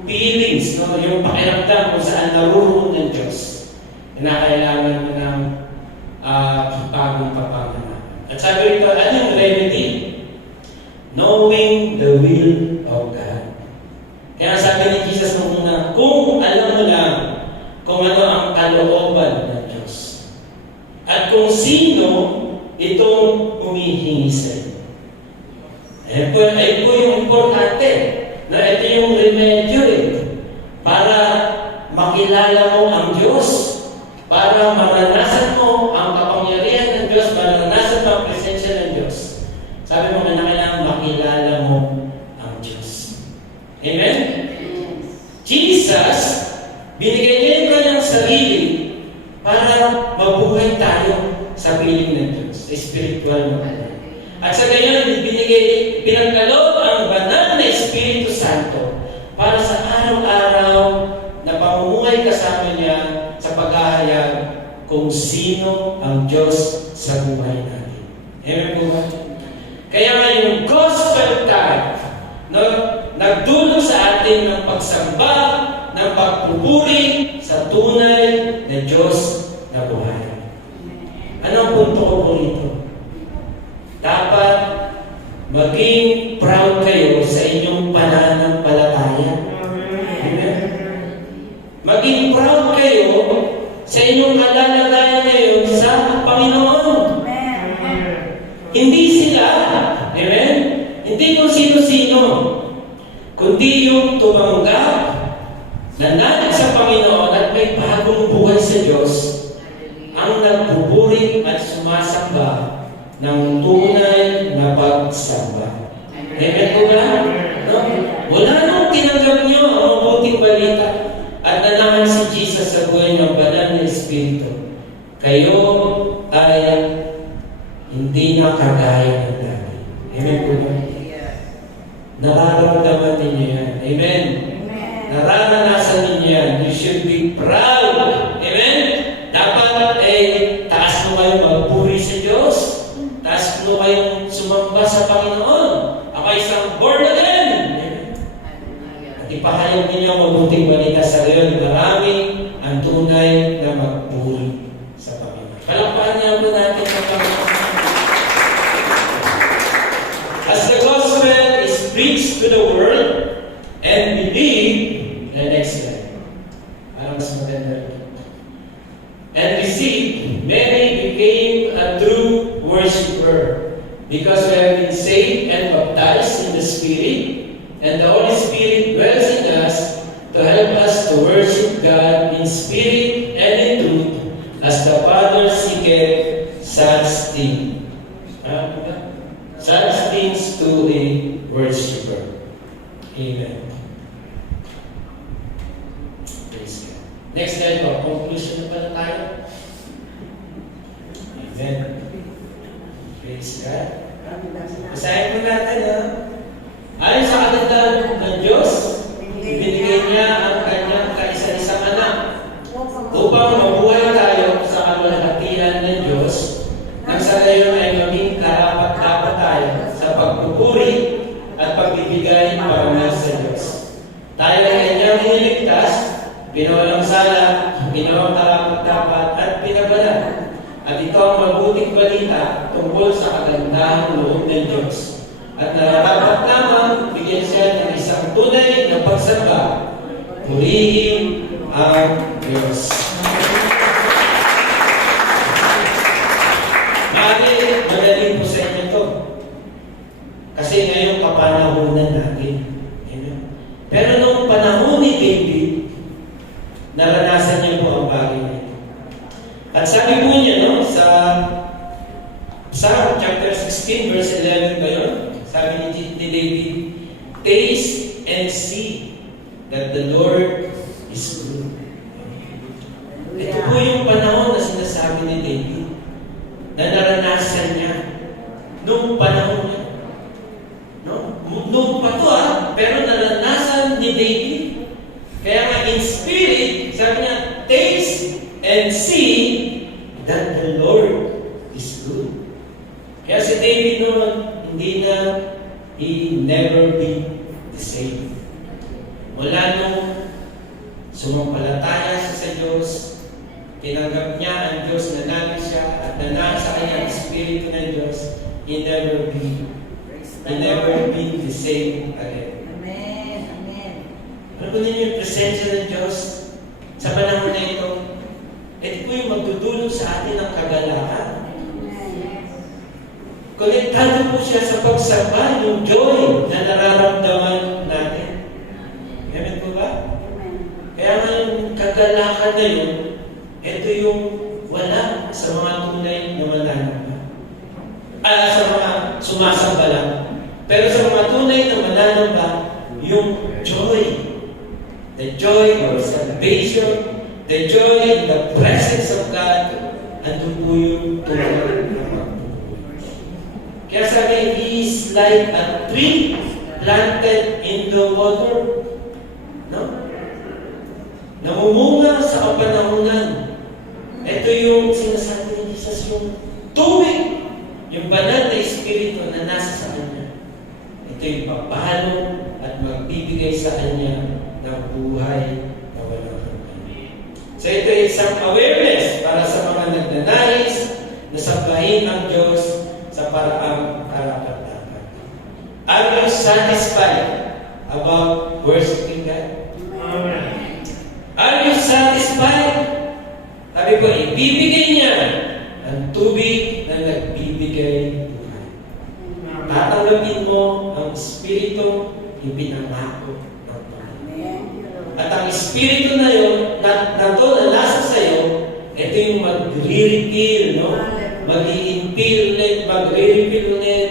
feelings, no? Yung pakiramdam kung saan naruroon ng Diyos. Kinakailangan mo ng bagong kapamanan. At sabi rito, anong remedy? Knowing the will of God. Kaya sabi ni Jesus nung una, kung alam mo lang kung ano ang kalooban ng Diyos. At kung sino itong humihingi sa iyo. Ay po yung importante na ito yung remedyo para makilala mo ang Diyos, para maranasan mo ang kapangyarihan ng Diyos, maranasan mo ang presensya ng Diyos. Sabi mo na kailangan makilala mo ang Diyos. Amen? Jesus, binigay niya yung kanyang sarili para mabuhay tayo sa piling ng Diyos, sa spiritual na buhay. At sa ganyan, pinagkaloob ang banal na Espiritu Santo para sa araw-araw na pamumuhay kasama niya sa paghahayag kung sino ang Diyos sa buhay natin. Amen po ba? Kaya nga yung gospel time, no, nagdulong sa atin ng pagsamba, ng pagpupuri sa tunay na Diyos na buhay. Anong punto ko po rito? Dapat maging proud kayo sa inyong pananampalataya. Amen? Maging proud kayo sa inyong kalalagayan ngayon sa Panginoon. Hindi sila, amen? Hindi kung sino-sino, kundi yung tumanggap, nanalig sa Panginoon at may bagong buhay sa Diyos, ang nagpupuri at sumasamba ng tunay na pagsamba. Amen po ba? No? Mula nung tinanggap niyo ang mabuting balita at nanaman si Jesus sa buhay ng banal na Espiritu, kayo ay hindi na kagaya ng dati. Amen po ba? Nararamdaman ninyo yan. Amen? Nararanasan ninyo yan. You should be proud. Amen? Dapat taas mo kayong magpuri sa Diyos. Taas mo kayong sumamba sa Panginoon. Ako isang born again. Amen? At ipahayag ninyo ang mabuting balita sa gayon. Marami ang tunay na magpuri sa Panginoon. Palakpakan niyo po natin ang Panginoon. As the gospel is preached to the world and believed, the next slide. Parang mas maganda. And received, Mary became a true worshiper because we have been saved and baptized in the Spirit, and the Holy Spirit dwells in us to help us to worship God in spirit and in truth as the Father seeketh such things. Such things to a worshiper. Amen. Praise God. Next slide po. Conclusion na pala tayo. Amen. Praise God. Basahin po natin, ha? Ayon sa kagandahan ng Diyos, ibinigay niya ang kanyang kaisa-isang anak upang mabuhay tayo sa kaluwalhatian ng Diyos nang sa gayon ay maging karapat-dapat tayo sa pagpupuri at pagbibigay parangal sa Diyos. Tayo ay kanyang iniligtas, binawalang sala, ginawang karapat-dapat at pinabalan. At ito ang mabuting balita tungkol sa kagandahan loob ng Diyos. At nararapat lamang bigyan siya ng isang tunay na pagsamba, purihin ang Diyos. Magaling po sa inyo ito. Kasi ngayon kapanahonan natin. Amen. Pero nung panahon ni David, naranasan niya po ang bagay na ito. At sabi po niya, no, sa Psalm chapter 16 verse 11 ba yun? Sabi ni David, taste and see that the Lord is good. Ito po yung panahon na sinasabi ni David na naranasan niya nung panahon niya. No? Nung pa to pero naranasan ni David. Kaya nga in spirit, sabi niya, taste and see that the Lord is good. Kaya si David noon, he never be the same. Mula nung sumampalataya siya sa Diyos, tinanggap niya ang Diyos na namin siya at nanasa kanya ang Espiritu ng Diyos, he never be the same again. Amen. Amen. Ano po ninyo yung presensya ng Diyos sa panahon na ito? Ito po yung magdudulog sa atin ng kagalakan. Konektado po siya sa pagsamba, yung joy na nararamdaman natin. Amen po ba? Kaya nga yung kagalakan na yun, ito yung wala sa mga tunay na mananamba. Sa mga sumasamba lang. Pero sa mga tunay na mananamba, yung joy. The joy of salvation, the joy in the presence of God, andun po yung tunay na magbubuhay. Kaya sabi, he is like a tree planted in the water. No? Namumunga sa kapanahunan. Ito yung sinasabi ni Jesus, yung tubig, yung banal na Espiritu na nasa sa Kanya. Ito yung papalo at magbibigay sa Kanya ng buhay na walang hanggan. So ito ay isang awareness para sa mga nagnanais na sambahin ang Diyos sa paraang karapat-dapat. Are you satisfied about worshiping God? Amen. Are you satisfied? Sabi po, ibibigay niya ang tubig na nagbibigay buhay. Tatanggapin mo ang Espiritu ipinangako ng Panginoon. At ang Espiritu na yun, na nasa sa'yo, ito yung magre-refill, no? Mag-i-infill ulit, magre-refill ulit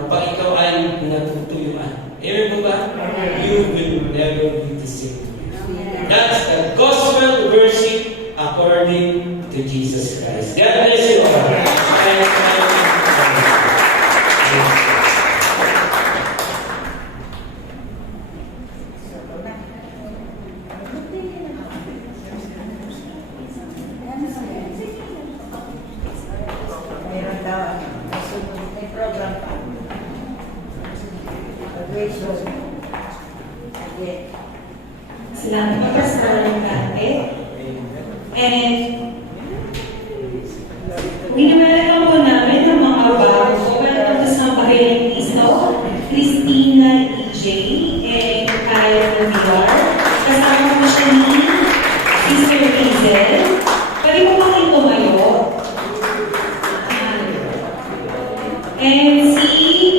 kapag ikaw ay natutuyuan. Amen po ba? You will never be the same. That's the gospel worship according to Jesus Christ. God bless you all. Meron daw, may program pa. Graduation. Sige. Salamat po, Pastor Dante. And winawelcome po namin ang mga bago. Welcome to Sambahayan Cristo, Christina EJ, and Kaya Villar. Kasama po siya ni Sister Hazel. Pwede mo pang tumayo. And si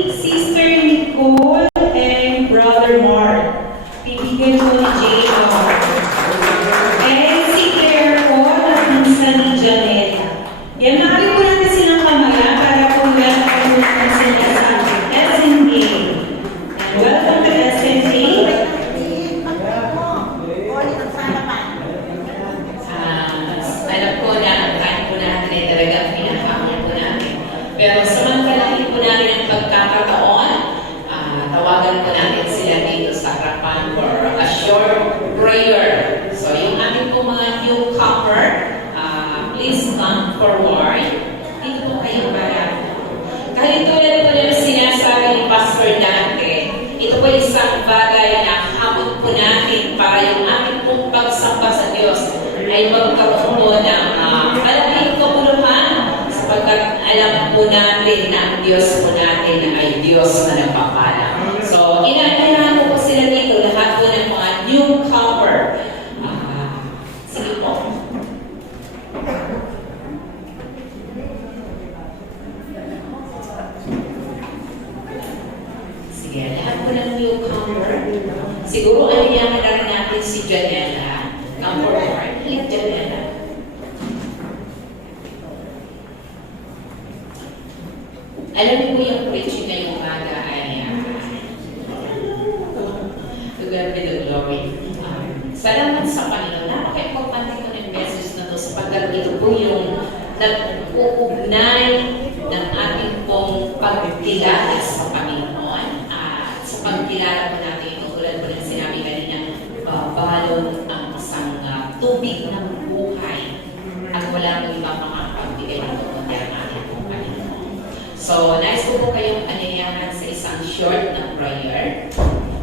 Sister Nicole and Brother Mark. Bibigyan ko ni J.R. And si Claire po at minsan ni Janela. Yan, makakit po natin silang kamaya para po welcome po natin sila sa SNA. And welcome to SNA. Alam po na ang time po natin ay talagang pinakakamay po natin. Pero samantalangin po natin ang pagkakataon, tawagan po natin sila dito sa harapan for a short prayer. So yung ating po mga newcomer, please come forward. Dito po kayo para. Kahit tulad po na sinasabi ni Pastor Dante, ito po isang bagay na hamon po natin para yung ating pong pagsamba sa Diyos ay magkaroon po ng malaking kabuluhan sapagkat alam po natin na ang Diyos po natin ay Diyos na nagpapala. So, inaayahan ko po sila dito, lahat po ng mga newcomer. Sige po. Sige, lahat po ng newcomer. Siguro ayayahan na rin natin si Janela. Come forward. Janela. Alam niyo po yung preaching ngayong umaga ay to God be the glory. Salamat sa Panginoon. Napaka-importante ko ng message na to sapagkat ito po yung nag-uugnay ng ating pong pagkilala sa Panginoon. At sa pagkilala po natin ito, tulad po ng sinabi kanina, balon ang isang tubig ng buhay at wala mo ibang makapagbigay nito kundi ang ating pong Panginoon. So, nais ko po kayong anyayahan sa isang short na prayer.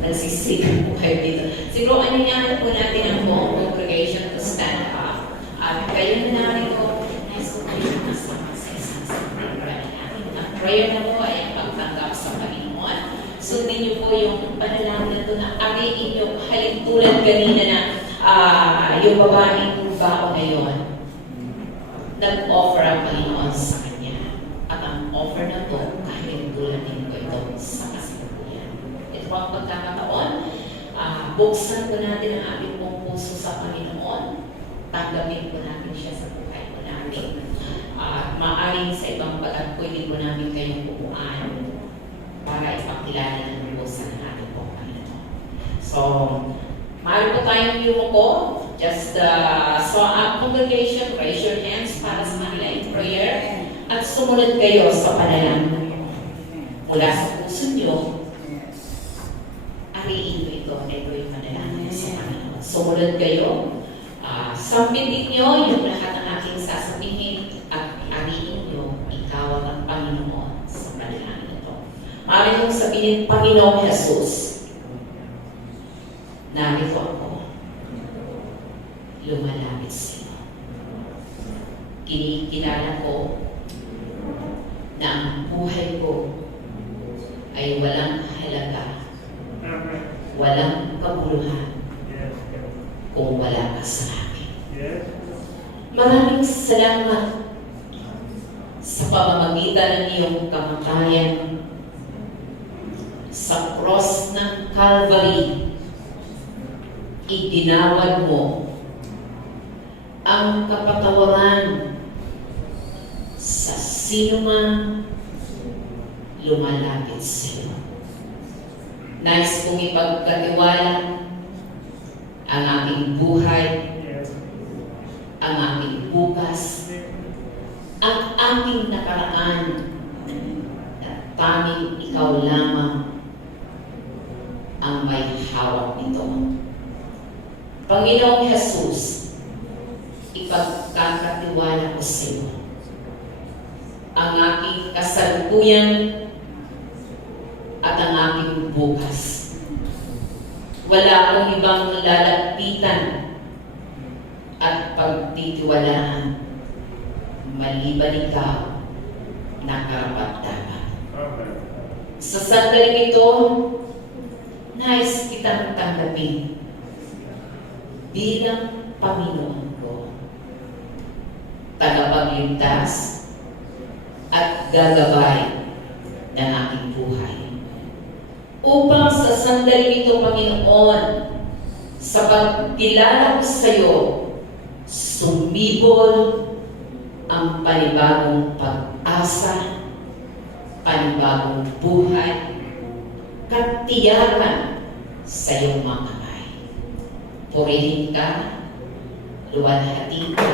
Nagsisipin po kayo dito. Siguro anyayahan po natin ang buong congregation to stand up. At kayo na namin po, nais ko kayo masama sa isang prayer natin. Ang prayer na po ay ang pagtanggap sa Panginoon. Sundin niyo po yung panalangin na ito na ariin niyo halintulad kanina na yung babaeng bao ngayon. Nag-offer ang Panginoon sa kanya. At ang offer na ito, halintulad din ko ito sa kasalukuyan. Ito ang pagkakataon. Buksan po natin ang ating pong puso sa Panginoon. Tanggapin po natin siya sa buhay po natin. Maaaring sa ibang pagkat pwede po namin kayong pupuan para ipakilala ng lubusan ng ating pong Panginoon. So, maaari po tayong yumuko. Just so ang congregation, raise your hands para sa kanila in prayer at sumunod kayo sa panalangin. Mula sa puso nyo, ariin mo ito. Ito yung panalangin sa Panginoon. Sumunod kayo. Sampitin nyo yung lahat ng aking sasabihin at ariin nyo, ikaw at ang Panginoon sa panalangin ito. Maaari kong sabihin, Panginoong Jesus, narito ako. Lumalapit sa iyo. Kinikilala ko na ang buhay ko ay walang halaga, walang kabuluhan kung wala ka sa akin. Maraming salamat sa pamamagitan ng iyong kamatayan sa cross ng Calvary. Idinawad mo ang kapatawaran sa sino man lumalapit sa iyo. Nais kong ipagkatiwala ang aking buhay, ang aking bukas, ang aking nakaraan, at tanging ikaw lamang ang may hawak nito. Panginoong Jesus, ipagkakatiwala ko sa iyo ang aking kasalukuyan at ang aking bukas. Wala akong ibang lalapitan at pagtitiwalaan maliban ikaw na karapat-dapat. Sa sandaling ito, nais kitang tanggapin bilang Panginoon ko, tagapagligtas at gagabay ng aking buhay. Upang sa sandaling ito, Panginoon, sa pagkilala ko sa iyo, sumibol ang panibagong pag-asa, panibagong buhay, katiyakan sa iyong mga kamay. Purihin ka, luwalhati ka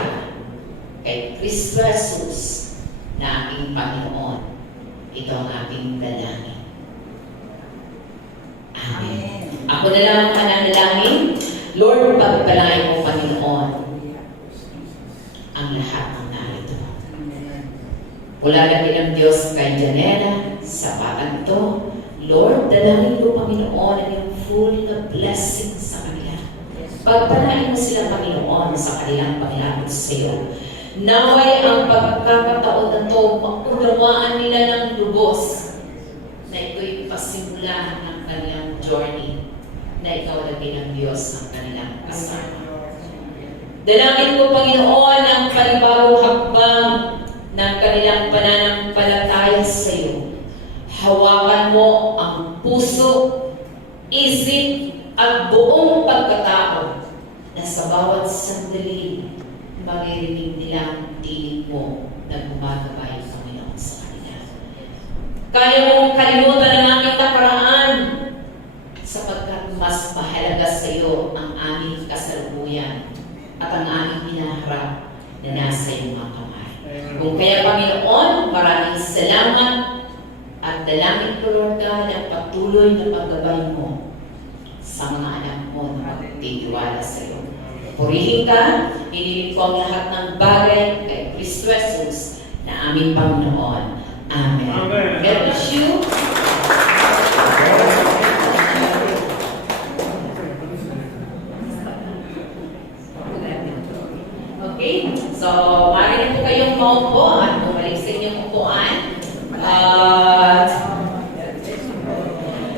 kay Kristo Jesus na aking Panginoon. Ito ang aking dalangin. Amen. Ako na lang ang mananalangin. Lord, pagpalain mo, Panginoon, ang lahat ng narito. Pulagan din ang Diyos kay Janela sa batang ito. Lord, dalangin ko, Panginoon, ang iyong full na blessing sa kanila. Pagpalain mo sila, Panginoon, sa kanilang paglapit sa iyo. Naway ang pagkakataon na ito, maunawaan nila ng lubos na ito'y pasimula ng kanilang journey, na ikaw lagi ng Diyos ng kanilang kasama. Dalangin ko, Panginoon, ang panibagong hakbang ng kanilang pananampalataya sa iyo. Hawakan mo ang puso, isip, at buong pagkatao na sa bawat sandali maririnig nila ang tinig mo na gumagabay, Panginoon, sa kanila. Kaya mong kalimutan ang aking nakaraan sapagkat mas mahalaga sa iyo ang aming kasalukuyan at ang aming hinaharap na nasa iyong mga kamay. Kung kaya, Panginoon, maraming salamat at dalangin ko, Lord God, ang patuloy na paggabay mo sa mga anak mo na magtitiwala sa iyo. Purihin ka, inilig ko ang lahat ng bagay kay Kristo Jesus na aming Panginoon. Amen. Amen. God bless you. Okay, so maaari na po kayong maupo at bumalik sa inyong upuan. At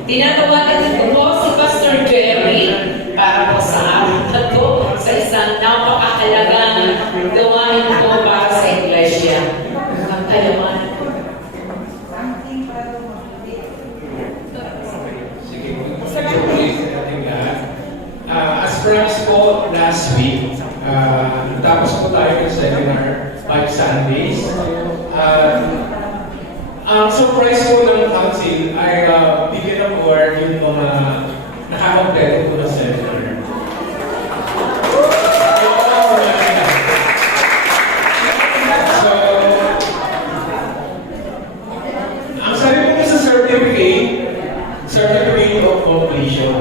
tinatawagan ko po si Pastor Jerry para po sa amin na to sa isang napakahalagang gawain po para sa iglesia. Ang kalaman. Sige po. As promised po last week, tapos po tayo ng seminar 5 Sundays. Ang surprise po ng council ay bigyan ng award yung mga nakakompleto po ng seminar. So, ang sabi po sa certificate of completion.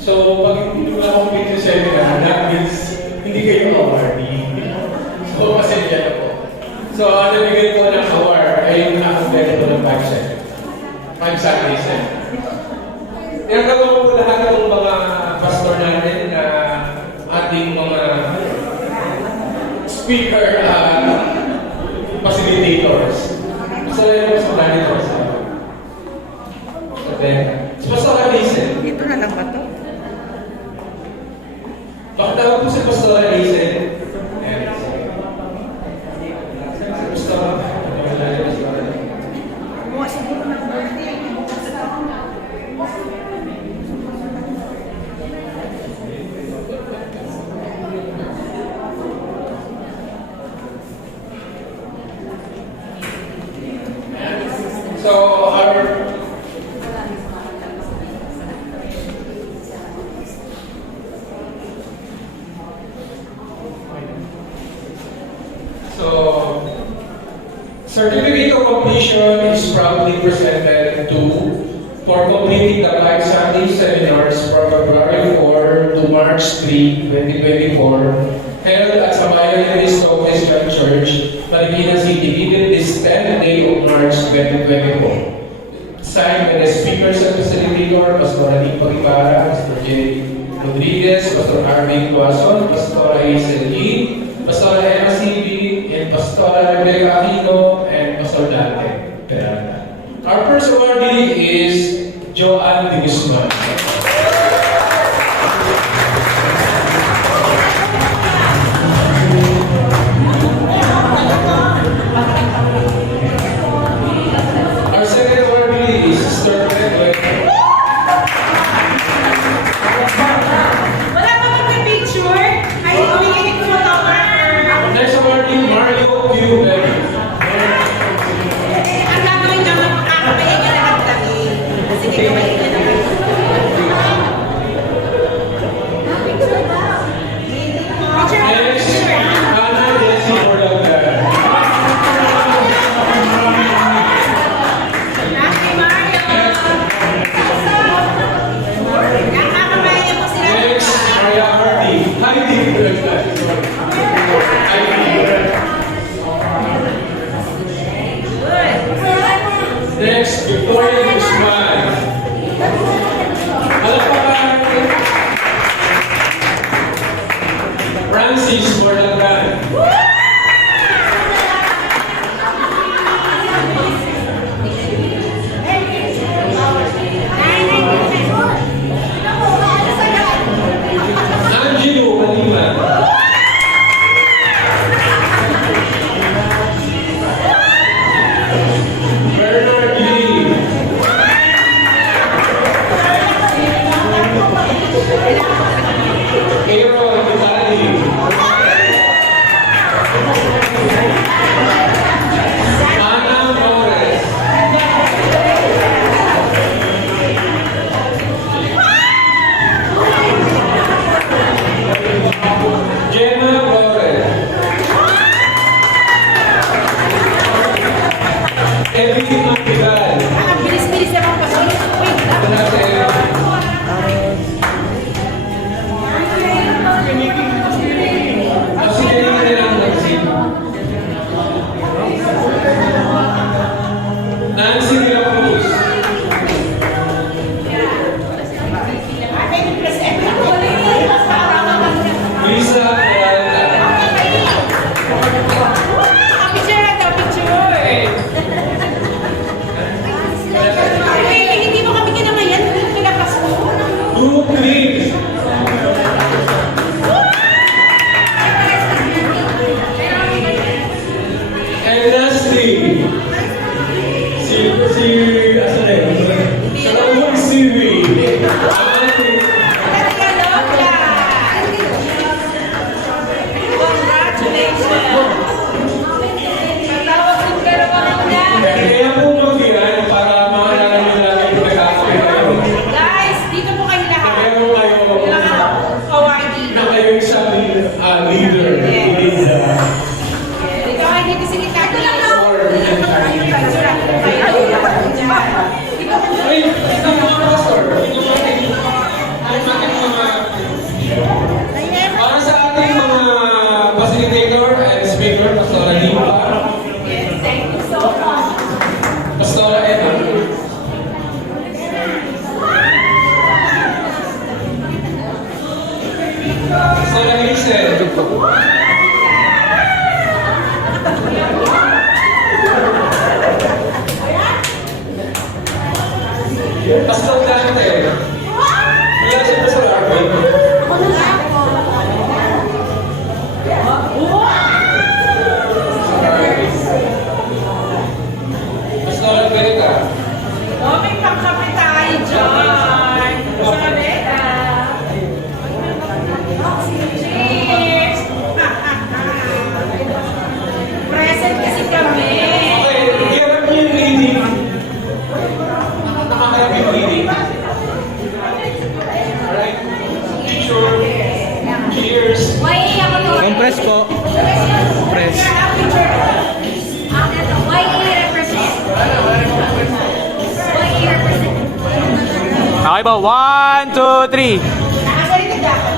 So, pag hindi mo na-complete yung seminar, that means hindi kayo awardee. So, pasensya na po. So, ang nabigay ko ng award ay yung nakakompleto po ng 5 Sundays. Tinagawa ko po lahat ng mga pastor natin na ating mga speaker facilitators. So, yun po sa managers. Si Pastor Alisen. Ito na lang ba ito? Pakatawag po si Pastor Alisen. Pastor, Buwa siguro ng birthday. so our certificate of completion is proudly presented to for completing the 5 Sunday seminars from February 4 to March 3, 2024, held at Samayan Cristo Christian Church, Marikina City, given this 10th day of March 2024. Signed by the speakers and facilitator, Pastor Anik Pagipara, Pastor J. Rodriguez, Pastor Arvin Tuason, Pastor Hazel E., Pastor Emma C.B., and Pastor Rebecca Aquino, and Pastor Dante Peralta. Our first awardee is Joanne De Guzman. Our second awardee is Sister Edwin. Wala pa magka-picture? Ay, umingin ko sa tower. Next awardee, Mario Q. Berry. Ang gagawin ka makakapaya ka na magtabi. Sige, kumain ka na. Next, Hannah Desi Mordaga. Happy Mario! Nakakapaya niyo po sila. Next, Maria Hardy. Heidi Mordaga. Heidi. Next, Victoria Guzman. Palakpakan. Francis Mordagan. Angelo Maliman. Bernard Lee. Aaron Vitali. Everything Magical. Ang bilis-bilis naman pa. Wait lang. Nancy de la Cruz. Lisa Peralta. Picture na to, picture. Hindi mo kami kinamayan. Pinapas mo. Brooklyn. And lastly, asa na yun? Sa Lawang Siri. Ang ating kaya po mag-iran para maalala nyo lang yung nagkakaroon kayo. Guys, dito po kayo lahat. Kaya po kayo Awardee. na kayo isang leader. Dito kayo dito sa gitna. Ay, ito mga pastor. Para sa ating mga facilitator and speaker, Pastora Lima, Thank you so much. Pastora Emma. Pastora Hazel. Pastor Dante. Wala si Pastor Arvin. Pastor Alberta. Oh, may pangkape tayo dyan. Sa kabeta. Cheers! Present kasi kami. Okay, hirap niyo yung reading. Nakakarap yung reading. Alright. Picture. Cheers. Why ako to? Compress po. Compress. Why represent? Why represent? Okay po. 1, 2, 3. Nakasalita dapat.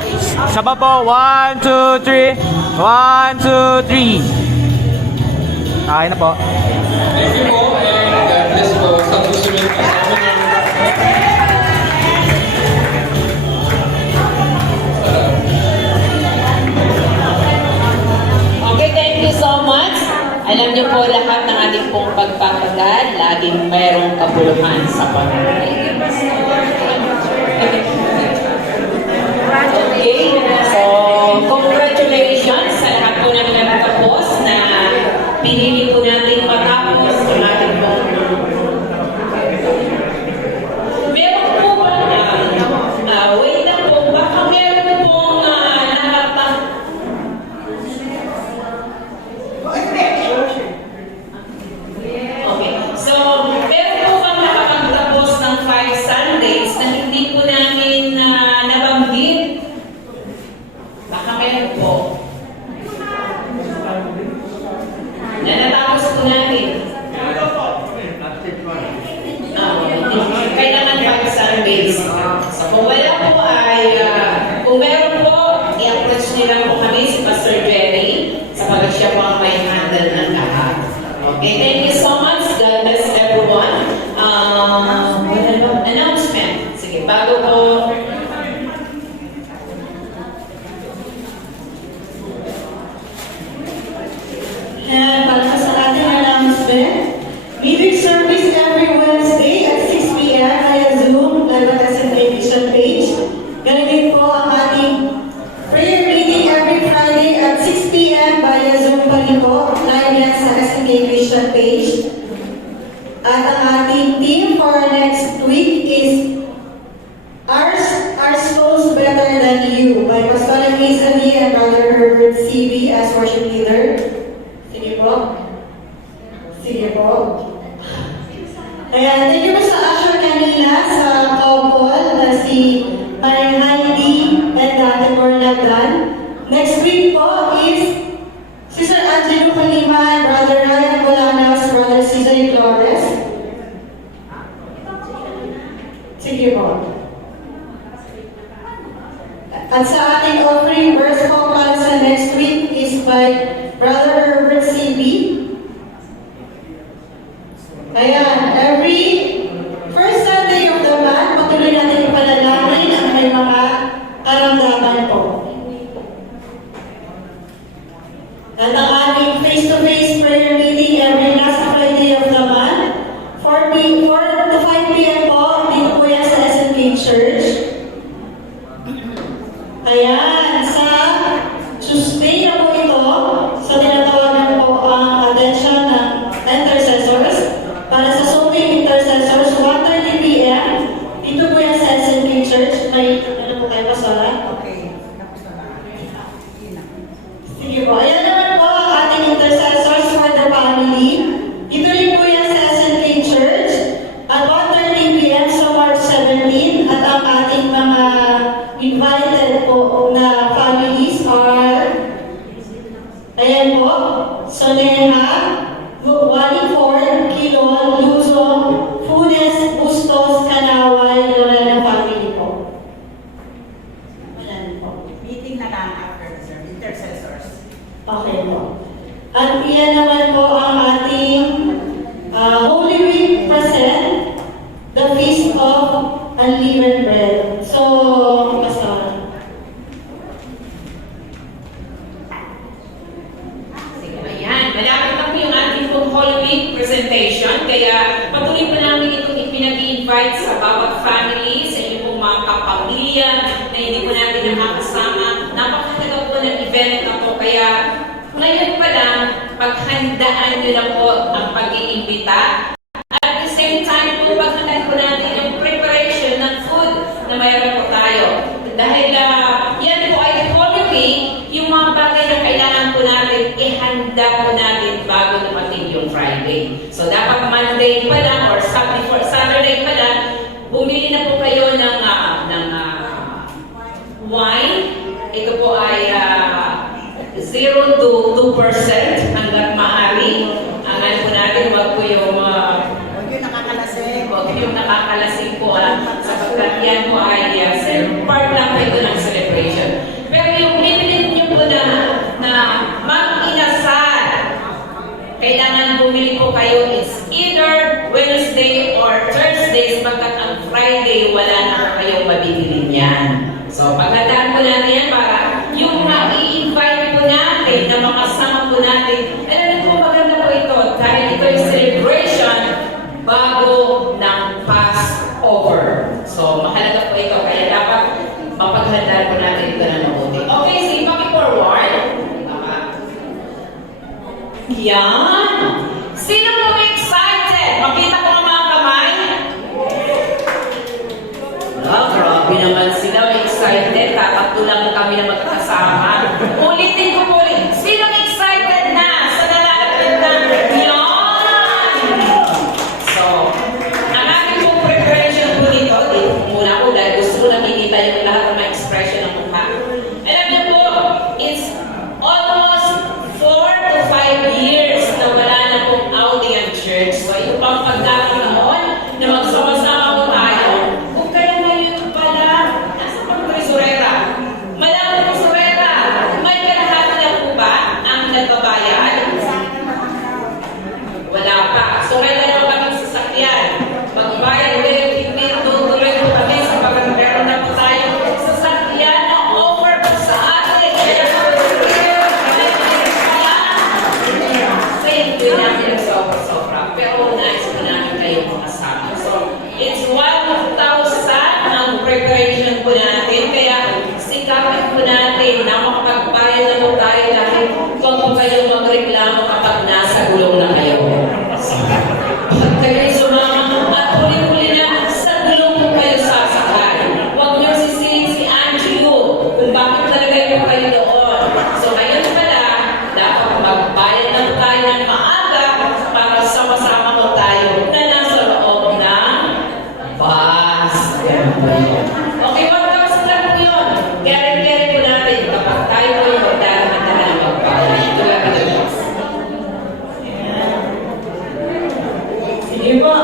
Sabay po. 1, 2, 3. 1, 2, 3. Okay na po. Thank you po, and God bless po sa susunod na Okay, thank you so much. Alam niyo po lahat ng ating pong pagpapagal, laging mayroong kabuluhan sa pamumuhay. Okay, so congratulations sa lahat po ng nagtapos na pinili po natin matapos ang ating pong meron po ba, wait lang po, baka meron pong Okay. So, meron po bang nakapagtapos ng 5 Sundays na hindi po namin nabanggit? Baka meron po. Na natapos po natin. Kailangan 5 Sundays. So, kung wala po ay, kung meron po, i-approach nila po kami si Pastor Jerry sapagkat siya po ang may handle ng lahat. Okay, thank you so much. God bless everyone. Announcement. Sige, bago po. Para sa ating announcement, music service every Wednesday at 6 p.m. via Zoom, live at SM Television page. Ganun din po ang ating prayer meeting every Friday at 6 p.m. via Zoom pa rin po, live yan sa SM Television page. At ang ating theme for next week is Our Souls Better Than You by Pastor Hazel Lee and Brother Herbert C.B. as worship leader. Sige po. Sige po. Ayan, thank you po sa usher kanina sa couple na si Maring Heidi and Dati Morlagan. Next week po is Sister Angelo Kalima and Brother Ryan Bolanos, Brother Cesar Flores. Sige po. At sa ating offering verse po para sa next week is by Brother Herbert C.B. Ayan, every first Sunday of the month, patuloy natin ipanalangin ang may mga karamdaman po. At ang aming face-to-face prayer meeting every last Friday of the month, 4 to 5 p.m. po, dito po yan sa SNK Church. Ayan, sa Tuesday na po ito, sa tinatawagan po ang attention ng intercessors para sa Soaping Intercessors, 1:30 p.m. Dito po yan sa SNK Church. May, ano po tayo, Pastora? Okay. Tapos na ba? Yun na. Sige po. Ayan naman po ang ating intercessors for the family. Dito rin po yan sa SNK Church at 1:30 p.m. sa March 17. At ang ating mga invited po na families are, ayan po, Soneha, Waliford, Quilon, Luzon, Funes, Bustos, Kanaway, Lorena family po. Ayan po. Meeting na lang after the service. Intercessors. Okay po. At iyan naman po ang ating Holy Week present, the Feast of Unleavened Bread. So, Pastor. Sige, ayan. Malapit na po yung ating pong Holy Week presentation. Kaya patuloy po namin itong ipinag-invite sa bawat family, sa inyong pong mga kapamilya na hindi po natin nakakasama. Napakahalaga po ng event na po. Kaya ngayon pa lang, paghandaan nyo na po ang pag-iimbita. At the same time po, paghandaan po natin yung preparation ng food na mayroon po tayo. Dahil yan po ay Holy Week, yung mga bagay na kailangan po natin, ihanda po natin bago dumating yung Friday. So dapat Monday pa lang or Saturday pa lang, bumili na po kayo ng wine. Ito po ay 0 to 2% hanggat maaari. Ang ano po natin, wag po yung Huwag yung nakakalasing. huwag yung nakakalasing po sapagkat yan po ay part lang po ito ng celebration. Pero yung pinipilit nyo po na mag-inasal, kailangan bumili po kayo is either Wednesday or Thursday sapagkat ang Friday wala na po kayong mabibili niyan. So paghandaan po natin yan para yung i-invite po natin na makasama po natin, alam po maganda po ito dahil ito yung celebration bago ng Passover. So mahalaga po ito kaya dapat mapaghandaan po natin ito na mabuti. Okay, sige, paki-forward. Yan! Sino po excited? Makita ko ang mga kamay? Grabe naman sila, excited. Tatatlo lang kami na magkasama. Ulitin ko po ulit. Sino excited na sa lalapit na? Yan! So, ang ating pong preparation po dito, muna ko dahil gusto ko na makikita yung lahat ng mga expression ng mukha. Alam niyo po, it's almost 4 to 5 years na wala na pong Audian Church. So, yung pang pagkakaroon na magsama-sama po tayo, kung kaya ngayon pala, nasa pang tresurera. Malamang tresurera, may kalahati lang po ba ang nagbabayad? Wala pa. So, meron na kami sasakyan. Magbayad ulit, hindi tutuloy po kami sapagkat meron na po tayo sasakyan na offer po sa atin. Kaya po, thank you namin sobra-sobra. Pero nais po namin kayo makasama. So, it's 1,000 ang preparation po natin. Kaya sikapin po natin na makapagbayad na po tayo dahil huwag po kayo magreklamo kapag nasa gulong na kayo. Pag kayo sumama at huli-huli na sa gulong po kayo sasakay. Huwag niyo sisihin si Angelo kung bakit talaga po kayo doon. So, ngayon pala, dapat magbayad na po tayo ng maaga para sama-sama po tayo na nasa loob ng bus. Okay, 1,000 lang po yun. Carry po natin kapag tayo po yung magdaraman na ng magbayad. Ito lang ang bus. Sige po.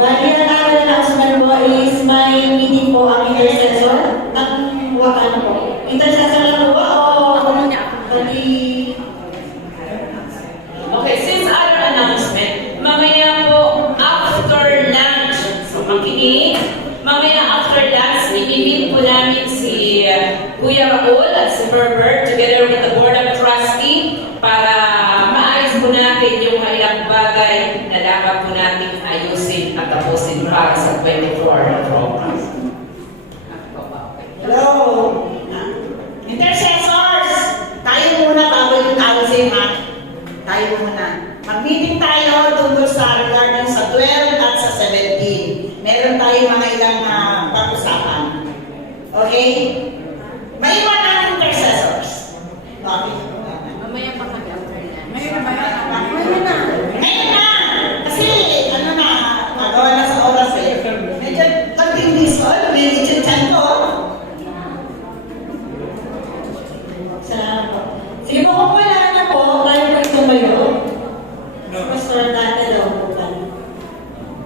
Bali ang announcement po is may meeting. Mamaya after that, i-meet po namin si Kuya Raul at si Berbert together with the Board of Trustee para maayos po natin yung ilang bagay na dapat po natin ayusin at tapusin para sa 24 na program. Hello! Intercessors! Tayo muna bago yung housing, ha? Tayo muna. Mag-meeting tayo tungkol sa regarding sa 12 at sa 17. Meron tayo mga ilang pag-usapan. Okay? May iwan ang intercessors. Okay. Mamaya pa kami after that. Ngayon na ba yan? Ngayon na! Ngayon na! Kasi, ano na, magawa na sa oras eh. Medyo tagting disol, may itchin ko. Salamat po. Sige po, kung wala na po, tayo po tumayo. Pastor dati daw po tayo.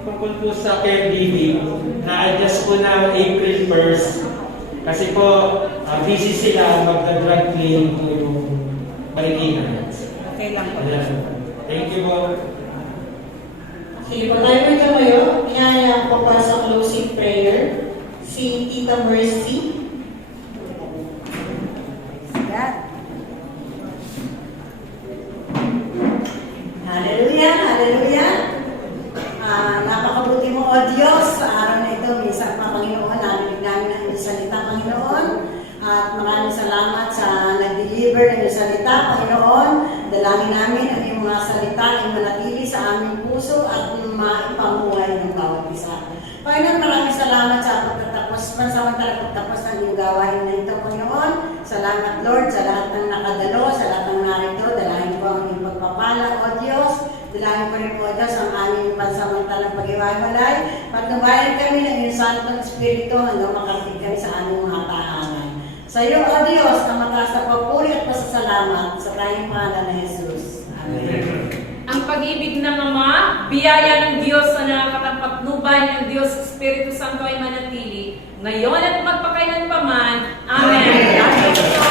Tungkol po sa caregiving, na-adjust po na April 1st. Kasi po, busy sila magda-drug clean po yung Marikina. Okay lang po. Ayan. Thank you po. Sige po, tayo po tumayo. Inayaan po pa sa closing prayer si Tita Mercy. Hallelujah, hallelujah. Napakabuti mo, O Diyos, sa araw na ito. Minsan pa, Panginoon, narinig namin ang iyong salita, Panginoon. At maraming salamat sa nag-deliver ng iyong salita, Panginoon. Dalangin namin ang iyong mga salita ay manatili sa aming puso at maipamuhay ng bawat isa. Panginoon, maraming salamat sa pagtatapos, pansamantala pagtapos ng iyong gawain na ito, Panginoon. Salamat, Lord, sa lahat ng nakadalo, sa lahat ng narito. Dalangin po ang iyong pagpapala, O Diyos. Dalangin po rin po, O Diyos, ang aming pansamantalang pag-iwalay. Pagnubayan kami ng iyong Santong Espiritu hanggang makarating kami sa aming mga tahanan. Sa iyo, O Diyos, ang mataas na papuri at pasasalamat sa tayong pangalan na Jesus. Amen. Ang pag-ibig ng Ama, biyaya ng Diyos sa nakakatagpatnubay ng Diyos, Espiritu Santo ay manatili, ngayon at magpakailanpaman. Amen. Amen.